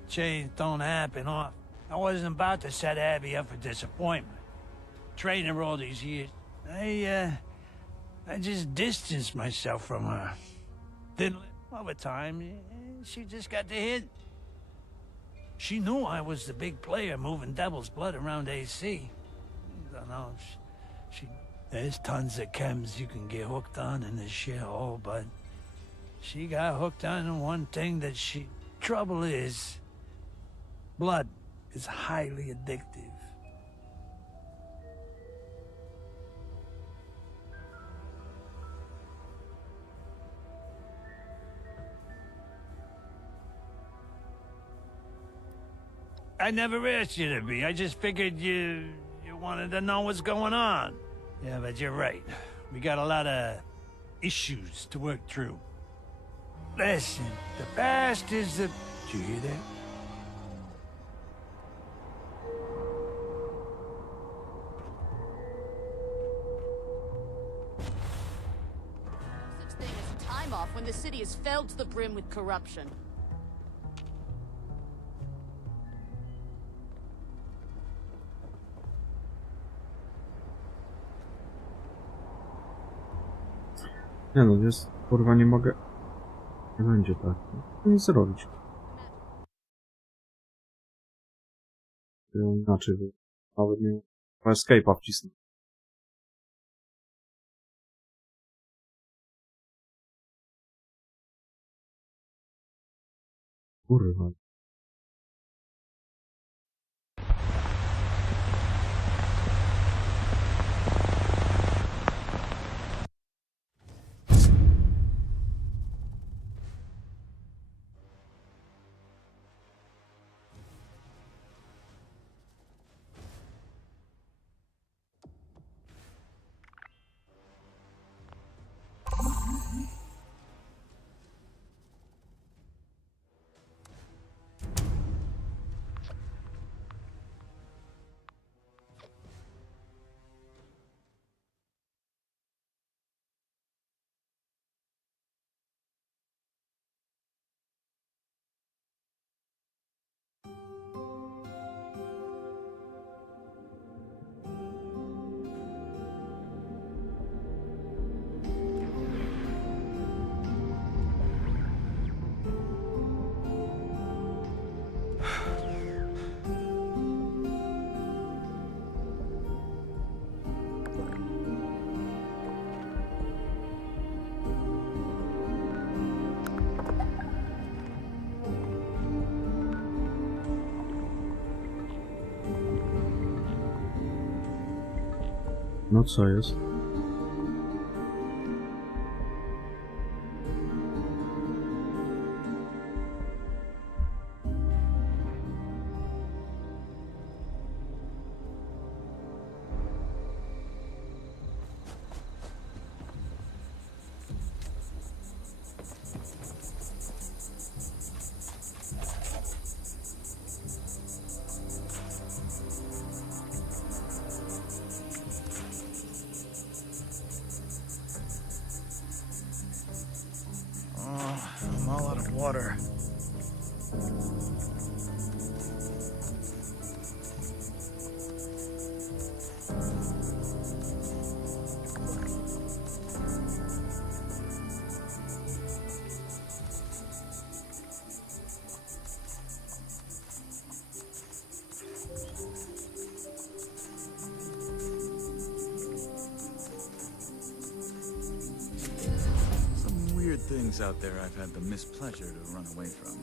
Change don't happen often. I wasn't about to set Abby up for disappointment. Training her all these years, I just distanced myself from her. Then, over time, she just got the hint. She knew I was the big player moving devil's blood around AC. Don't know, there's tons of chems you can get hooked on in this shithole, but she got hooked on one thing that she... Trouble is, blood is highly addictive. I never asked you to be. I just figured you wanted to know what's going on. Yeah, but you're right. We got a lot of issues to work through. Listen, the past is the... Did you hear that? Such thing as time off when the city is filled to the brim with corruption. Nie no, jest, kurwa, nie mogę... Nie będzie tak. Nic zrobić. Inaczej, nawet nie... Escape'a wcisnę. Kurwa. No co jest? I'm all out of water. Things out there I've had the mispleasure to run away from.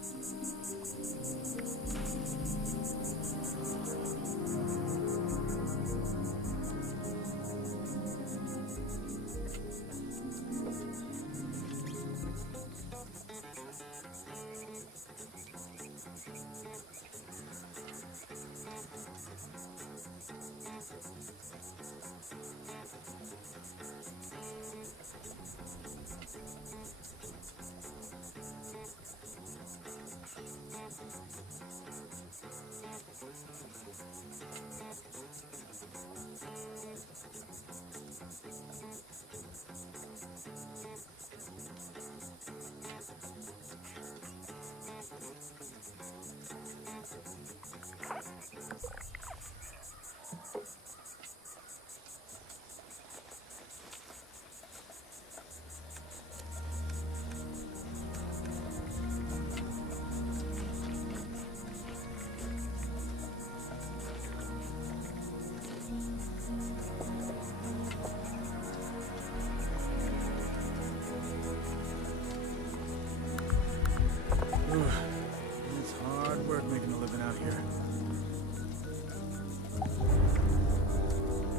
It's hard work making a living out here.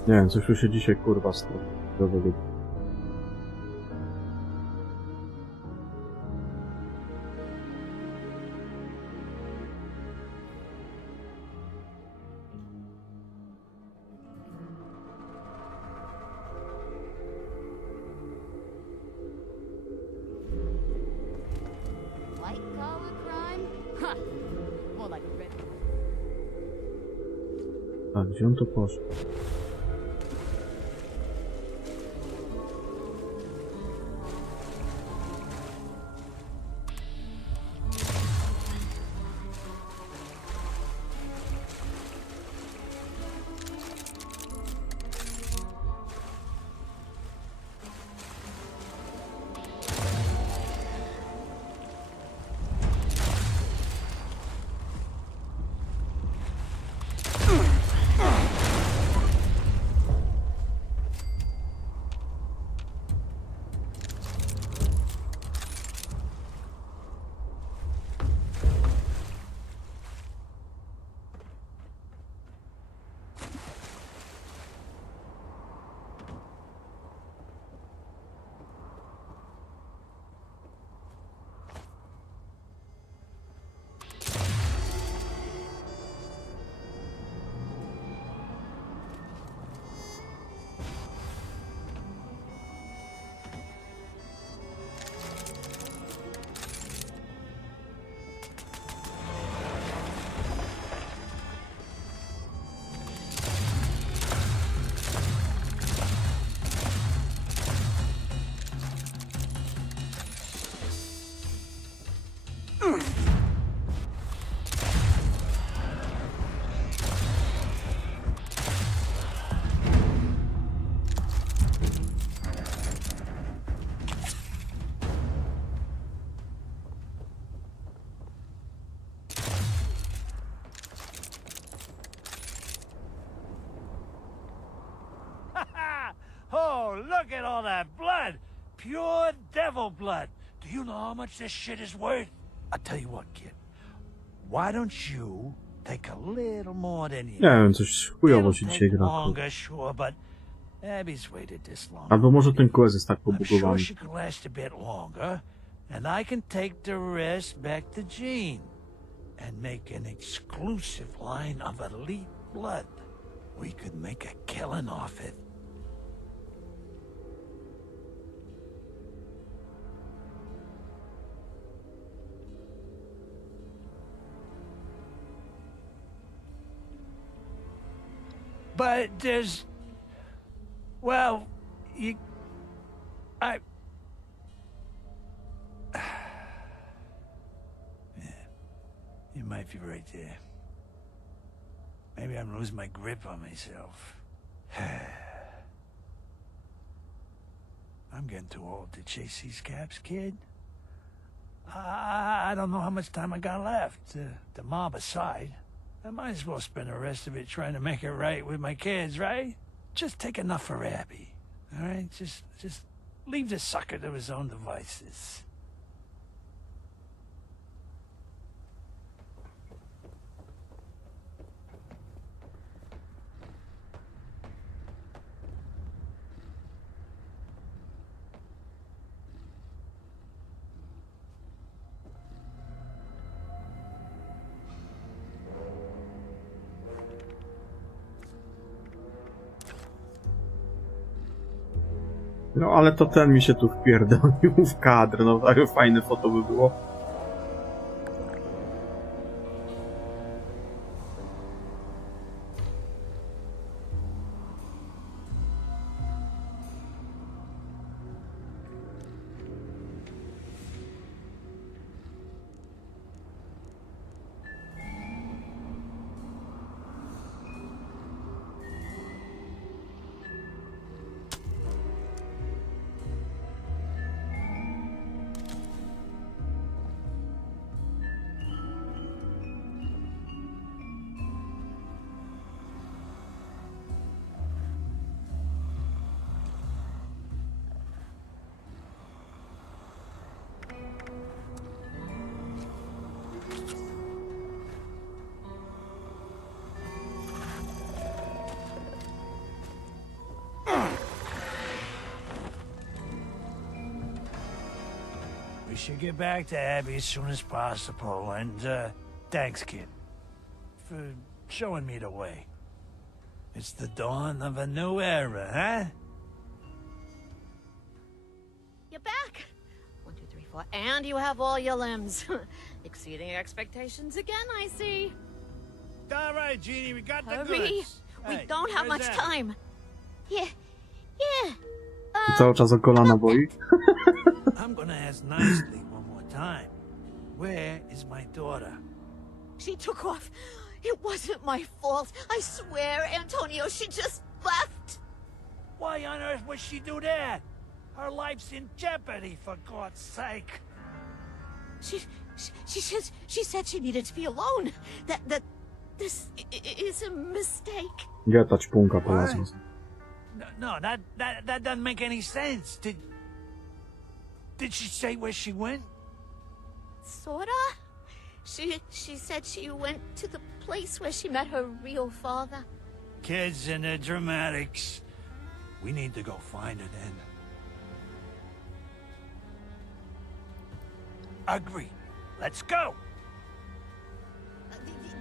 Nie wiem, coś tu się dzisiaj kurwa stało. White collar crime? Ha! More like a red. A gdzie on to poszedł? Oh, look at all that blood! Pure devil blood! Do you know how much this shit is worth? I'll tell you what, kid. Why don't you take a little more than you? Nie wiem, coś chujowo się dzisiaj gra. Longer, sure, but Abby's waited this long. Albo może ten quest jest tak I'm sure pobugowany. she could last a bit longer, and I can take the rest back to Jean and make an exclusive line of elite blood. We could make a killing off it. But there's... Well, you... Yeah, you might be right there. Maybe I'm losing my grip on myself. I'm getting too old to chase these caps, kid. I don't know how much time I got left. The mob aside, I might as well spend the rest of it trying to make it right with my kids, right? Just take enough for Abby, all right? Just leave the sucker to his own devices. No ale to ten mi się tu wpierdolił w kadr, no tak fajne foto by było. We should get back to Abby as soon as possible, and, thanks, kid, for showing me the way. It's the dawn of a new era, huh? You're back. 1, 2, 3, 4, and you have all your limbs. Exceeding expectations again, I see. All right, Jeannie, we got the Hurry. goods. We Hey, don't have where's much Abby? time. Yeah. Cały czas o kolana boi. I'm gonna ask nicely one more time. Where is my daughter? She took off. It wasn't my fault. I swear, Antonio, she just left. Why on earth would she do that? Her life's in jeopardy, for God's sake. She said she needed to be alone. That this is a mistake. Gdzie ta ćpunka polazła? No, that doesn't make any sense. Did she say where she went? Sorta. She said she went to the place where she met her real father. Kids and their dramatics. We need to go find her then. Agree. Let's go.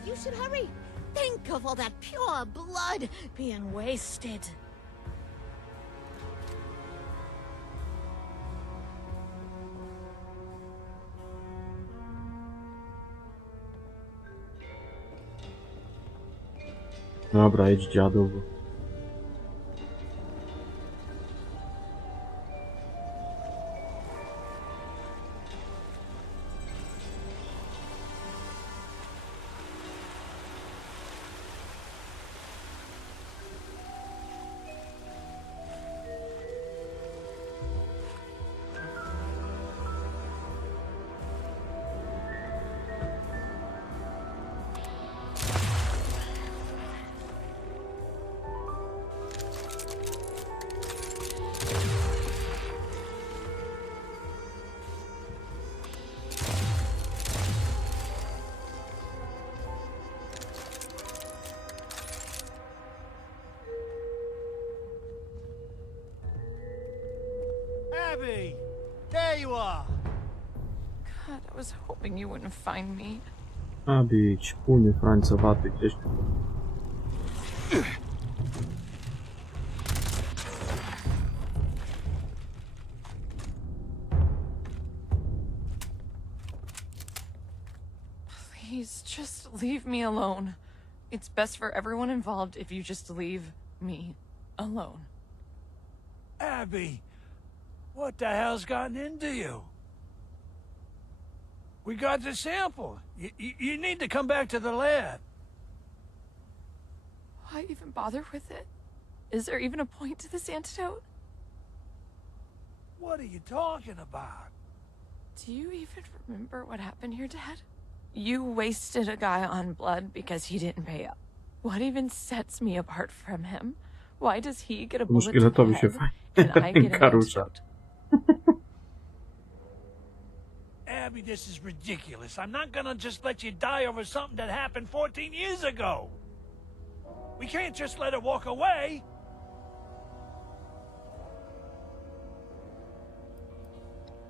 You should hurry. Think of all that pure blood being wasted. Dobra, idź dziadu. Abby! There you are! God, I was hoping you wouldn't find me. Abi, ćpunie frańcowaty gdzieś. Please, just leave me alone. It's best for everyone involved if you just leave me alone. Abby, what the hell's gotten into you? We got the sample. You need to come back to the lab. Why even bother with it? Is there even a point to this antidote? What are you talking about? Do you even remember what happened here, Dad? You wasted a guy on blood because he didn't pay up. What even sets me apart from him? Why does he get a bullet to the head and I get an antidote? Abby, this is ridiculous. I'm not gonna just let you die over something that happened 14 years ago. We can't just let her walk away.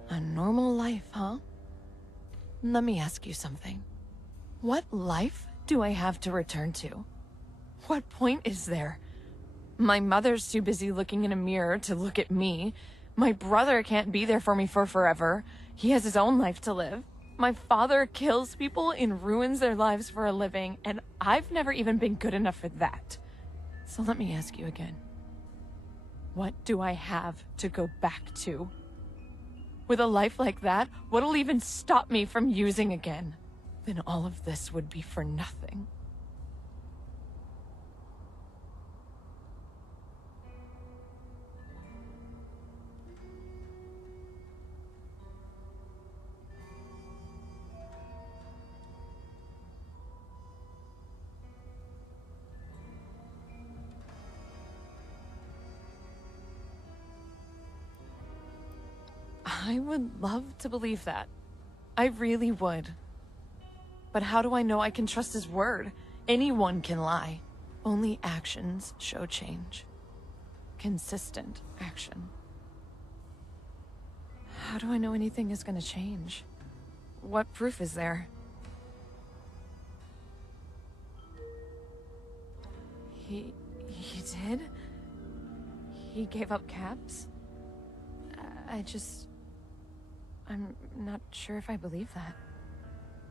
A normal life, huh? Let me ask you something. What life do I have to return to? What point is there? My mother's too busy looking in a mirror to look at me. My brother can't be there for me for forever. He has his own life to live. My father kills people and ruins their lives for a living, and I've never even been good enough for that. So let me ask you again. What do I have to go back to? With a life like that, what'll even stop me from using again? Then all of this would be for nothing. I would love to believe that. I really would. But how do I know I can trust his word? Anyone can lie. Only actions show change. Consistent action. How do I know anything is gonna change? What proof is there? He did? He gave up Caps? I'm not sure if I believe that.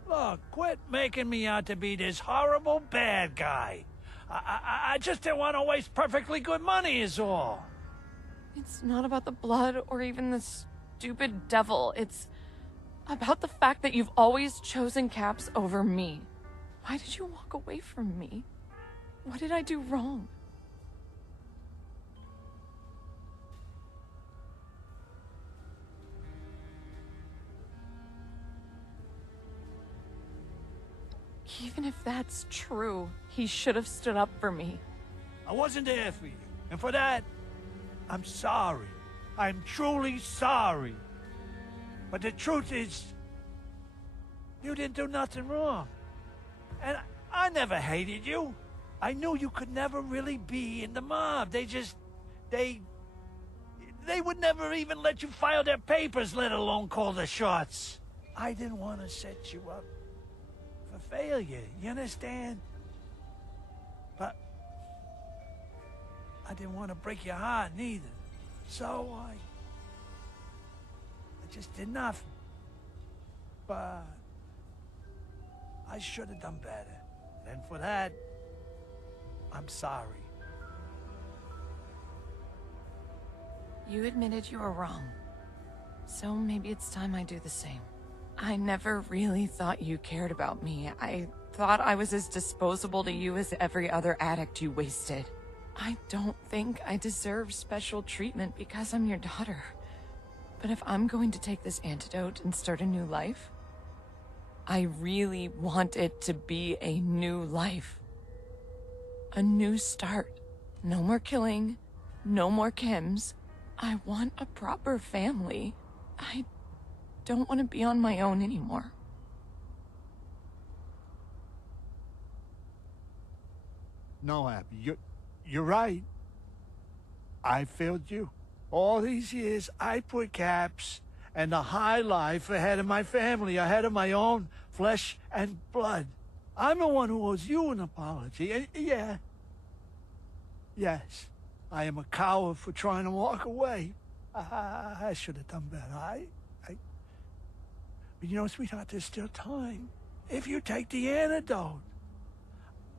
Look, quit making me out to be this horrible bad guy. I just didn't want to waste perfectly good money is all. It's not about the blood or even the stupid devil. It's about the fact that you've always chosen Caps over me. Why did you walk away from me? What did I do wrong? Even if that's true, he should have stood up for me. I wasn't there for you. And for that, I'm sorry. I'm truly sorry. But the truth is, you didn't do nothing wrong. And I never hated you. I knew you could never really be in the mob. They would never even let you file their papers, let alone call the shots. I didn't want to set you up for failure, you understand? But I didn't want to break your heart neither. So I just did nothing. But I should have done better. And for that, I'm sorry. You admitted you were wrong. So maybe it's time I do the same. I never really thought you cared about me. I thought I was as disposable to you as every other addict you wasted. I don't think I deserve special treatment because I'm your daughter. But if I'm going to take this antidote and start a new life, I really want it to be a new life. A new start. No more killing. No more Kims. I want a proper family. I don't want to be on my own anymore. No, Abby, you're right. I failed you. All these years, I put Caps and the high life ahead of my family, ahead of my own flesh and blood. I'm the one who owes you an apology, and yeah. Yes, I am a coward for trying to walk away. I should have done better. But you know, sweetheart, there's still time. If you take the antidote,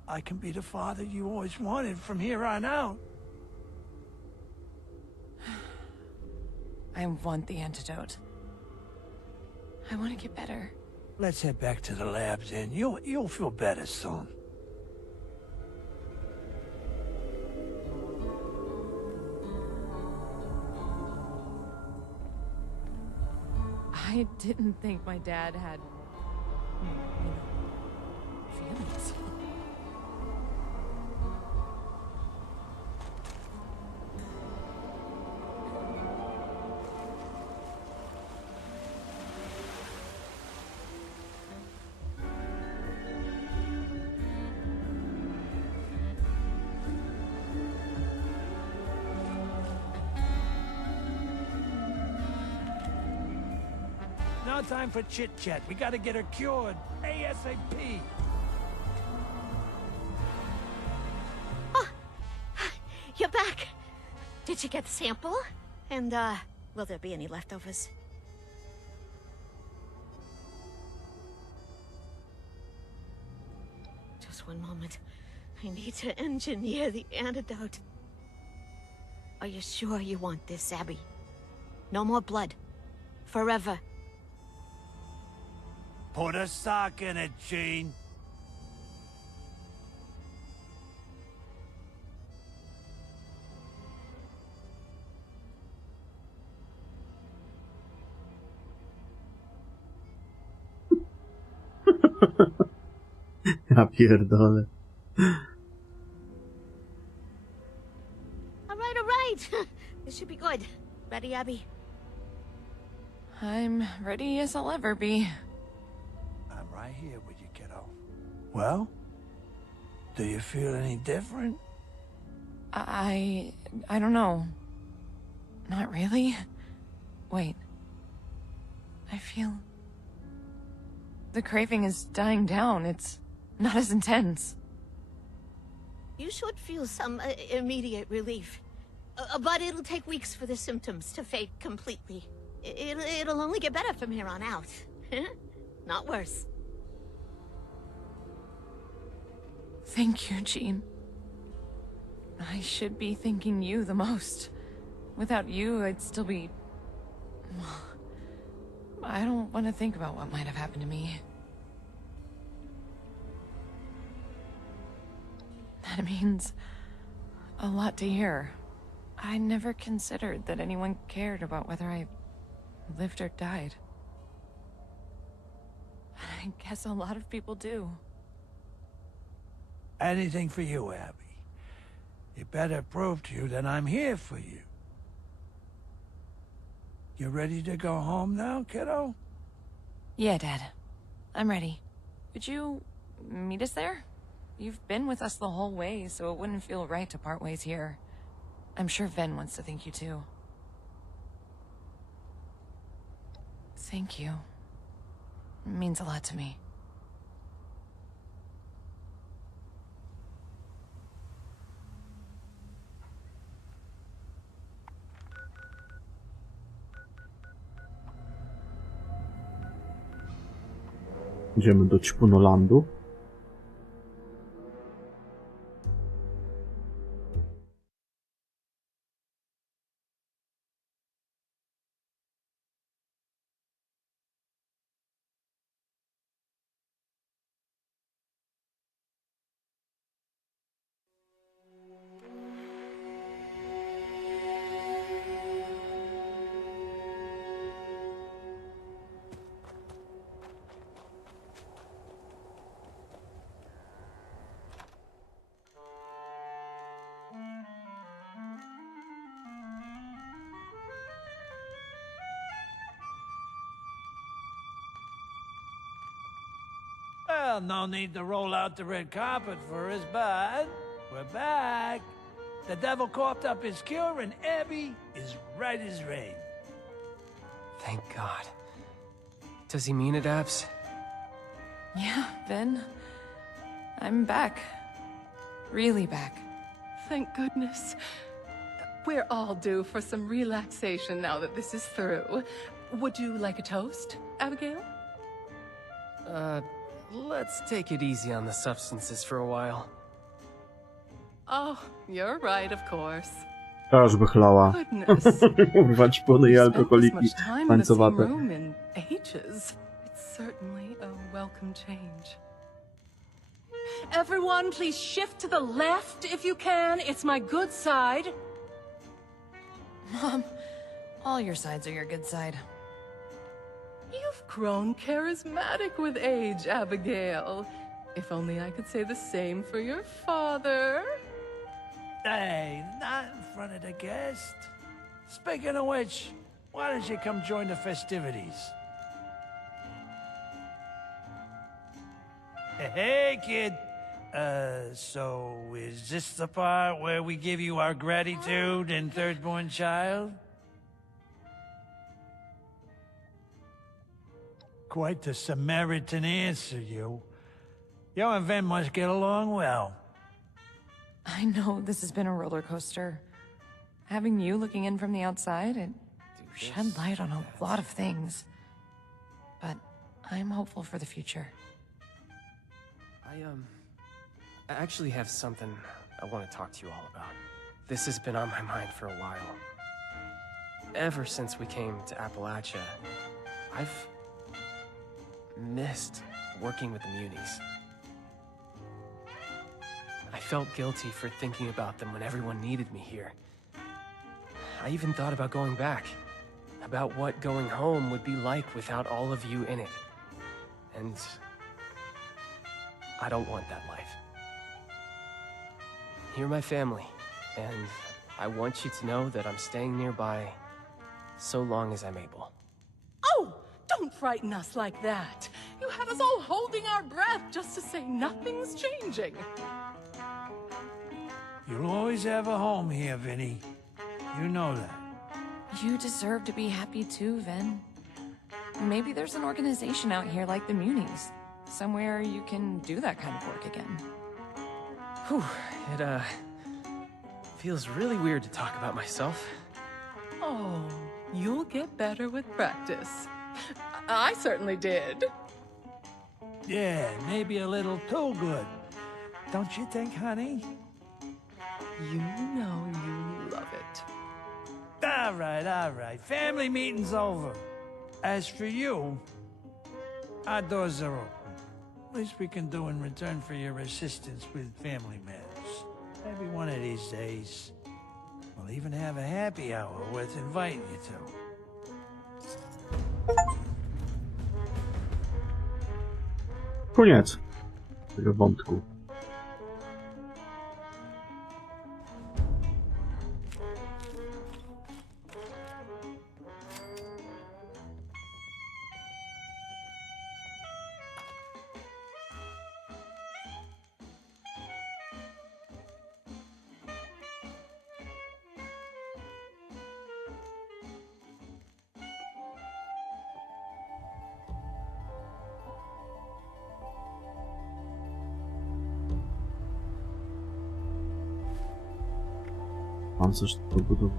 I can be the father you always wanted from here on out. I want the antidote. I want to get better. Let's head back to the labs, and you'll feel better soon. I didn't think my dad had, feelings. No time for chit-chat. We gotta get her cured. ASAP. Oh, you're back. Did you get the sample? And, will there be any leftovers? Just one moment. I need to engineer the antidote. Are you sure you want this, Abby? No more blood. Forever. Put a sock in it, Gene. Ja pierdolę. All right. This should be good. Ready, Abby? I'm ready as I'll ever be. I'm right here with you, kiddo. Well? Do you feel any different? I don't know. Not really. Wait. I feel... the craving is dying down. It's not as intense. You should feel some immediate relief. But it'll take weeks for the symptoms to fade completely. It'll only get better from here on out. Not worse. Thank you, Jean. I should be thanking you the most. Without you, I'd still be... I don't want to think about what might have happened to me. That means a lot to hear. I never considered that anyone cared about whether I lived or died. I guess a lot of people do. Anything for you, Abby. It better prove to you that I'm here for you. You ready to go home now, kiddo? Yeah, Dad. I'm ready. Would you meet us there? You've been with us the whole way, so it wouldn't feel right to part ways here. I'm sure Ven wants to thank you too. Thank you. It means a lot to me. Idziemy do Ćpunolandu. Well, no need to roll out the red carpet for us, but we're back. The devil coughed up his cure, and Abby is right as rain. Thank God. Does he mean it, Abs? Yeah, Vin. I'm back. Really back. Thank goodness. We're all due for some relaxation now that this is through. Would you like a toast, Abigail? Let's take it easy on the substances for a while. Oh, you're right, of course. Teraz by chlała. Goodness. Urwać pony i alkoholiki Much time in the same tańcowate. room in ages. It's certainly a welcome change. Everyone, please shift to the left if you can. It's my good side. Mom, all your sides are your good side. You've grown charismatic with age, Abigail. If only I could say the same for your father. Hey, not in front of the guest. Speaking of which, why don't you come join the festivities? Hey, kid. So is this the part where we give you our gratitude and third-born child? Quite the Samaritan answer, you. You and Ven must get along well. I know this has been a roller coaster. Having you looking in from the outside, it shed light on a lot of things. But I'm hopeful for the future. I actually have something I want to talk to you all about. This has been on my mind for a while. Ever since we came to Appalachia, I've missed working with the Munis. I felt guilty for thinking about them when everyone needed me here. I even thought about going back, about what going home would be like without all of you in it. And I don't want that life. You're my family, and I want you to know that I'm staying nearby so long as I'm able. Oh, don't frighten us like that. You had us all holding our breath just to say nothing's changing. You'll always have a home here, Vinny. You know that. You deserve to be happy too, Ven. Maybe there's an organization out here like the Munis. Somewhere you can do that kind of work again. Whew, it, feels really weird to talk about myself. Oh, you'll get better with practice. I certainly did. Yeah, maybe a little too good. Don't you think, honey? You know you love it. All right. Family meeting's over. As for you, our doors are open. Least we can do in return for your assistance with family matters. Maybe one of these days, we'll even have a happy hour worth inviting you to. Koniec tego wątku. Mam coś do budowy.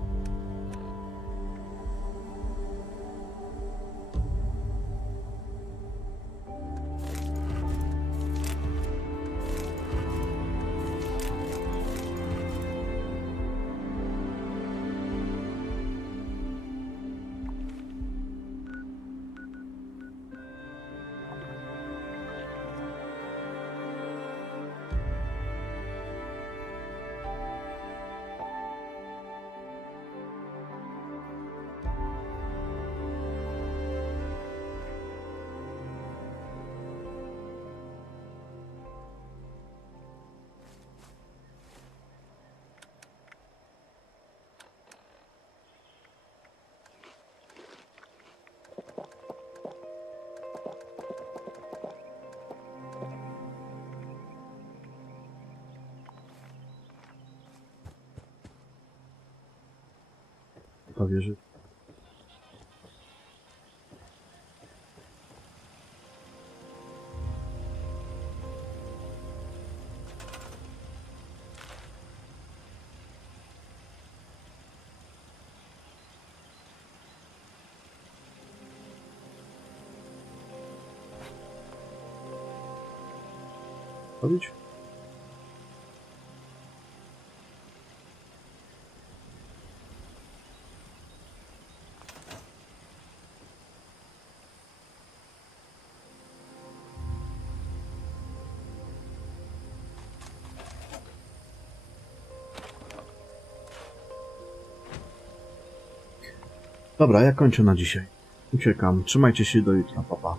prawie życia. Robić? Dobra, ja kończę na dzisiaj. Uciekam. Trzymajcie się do jutra, papa.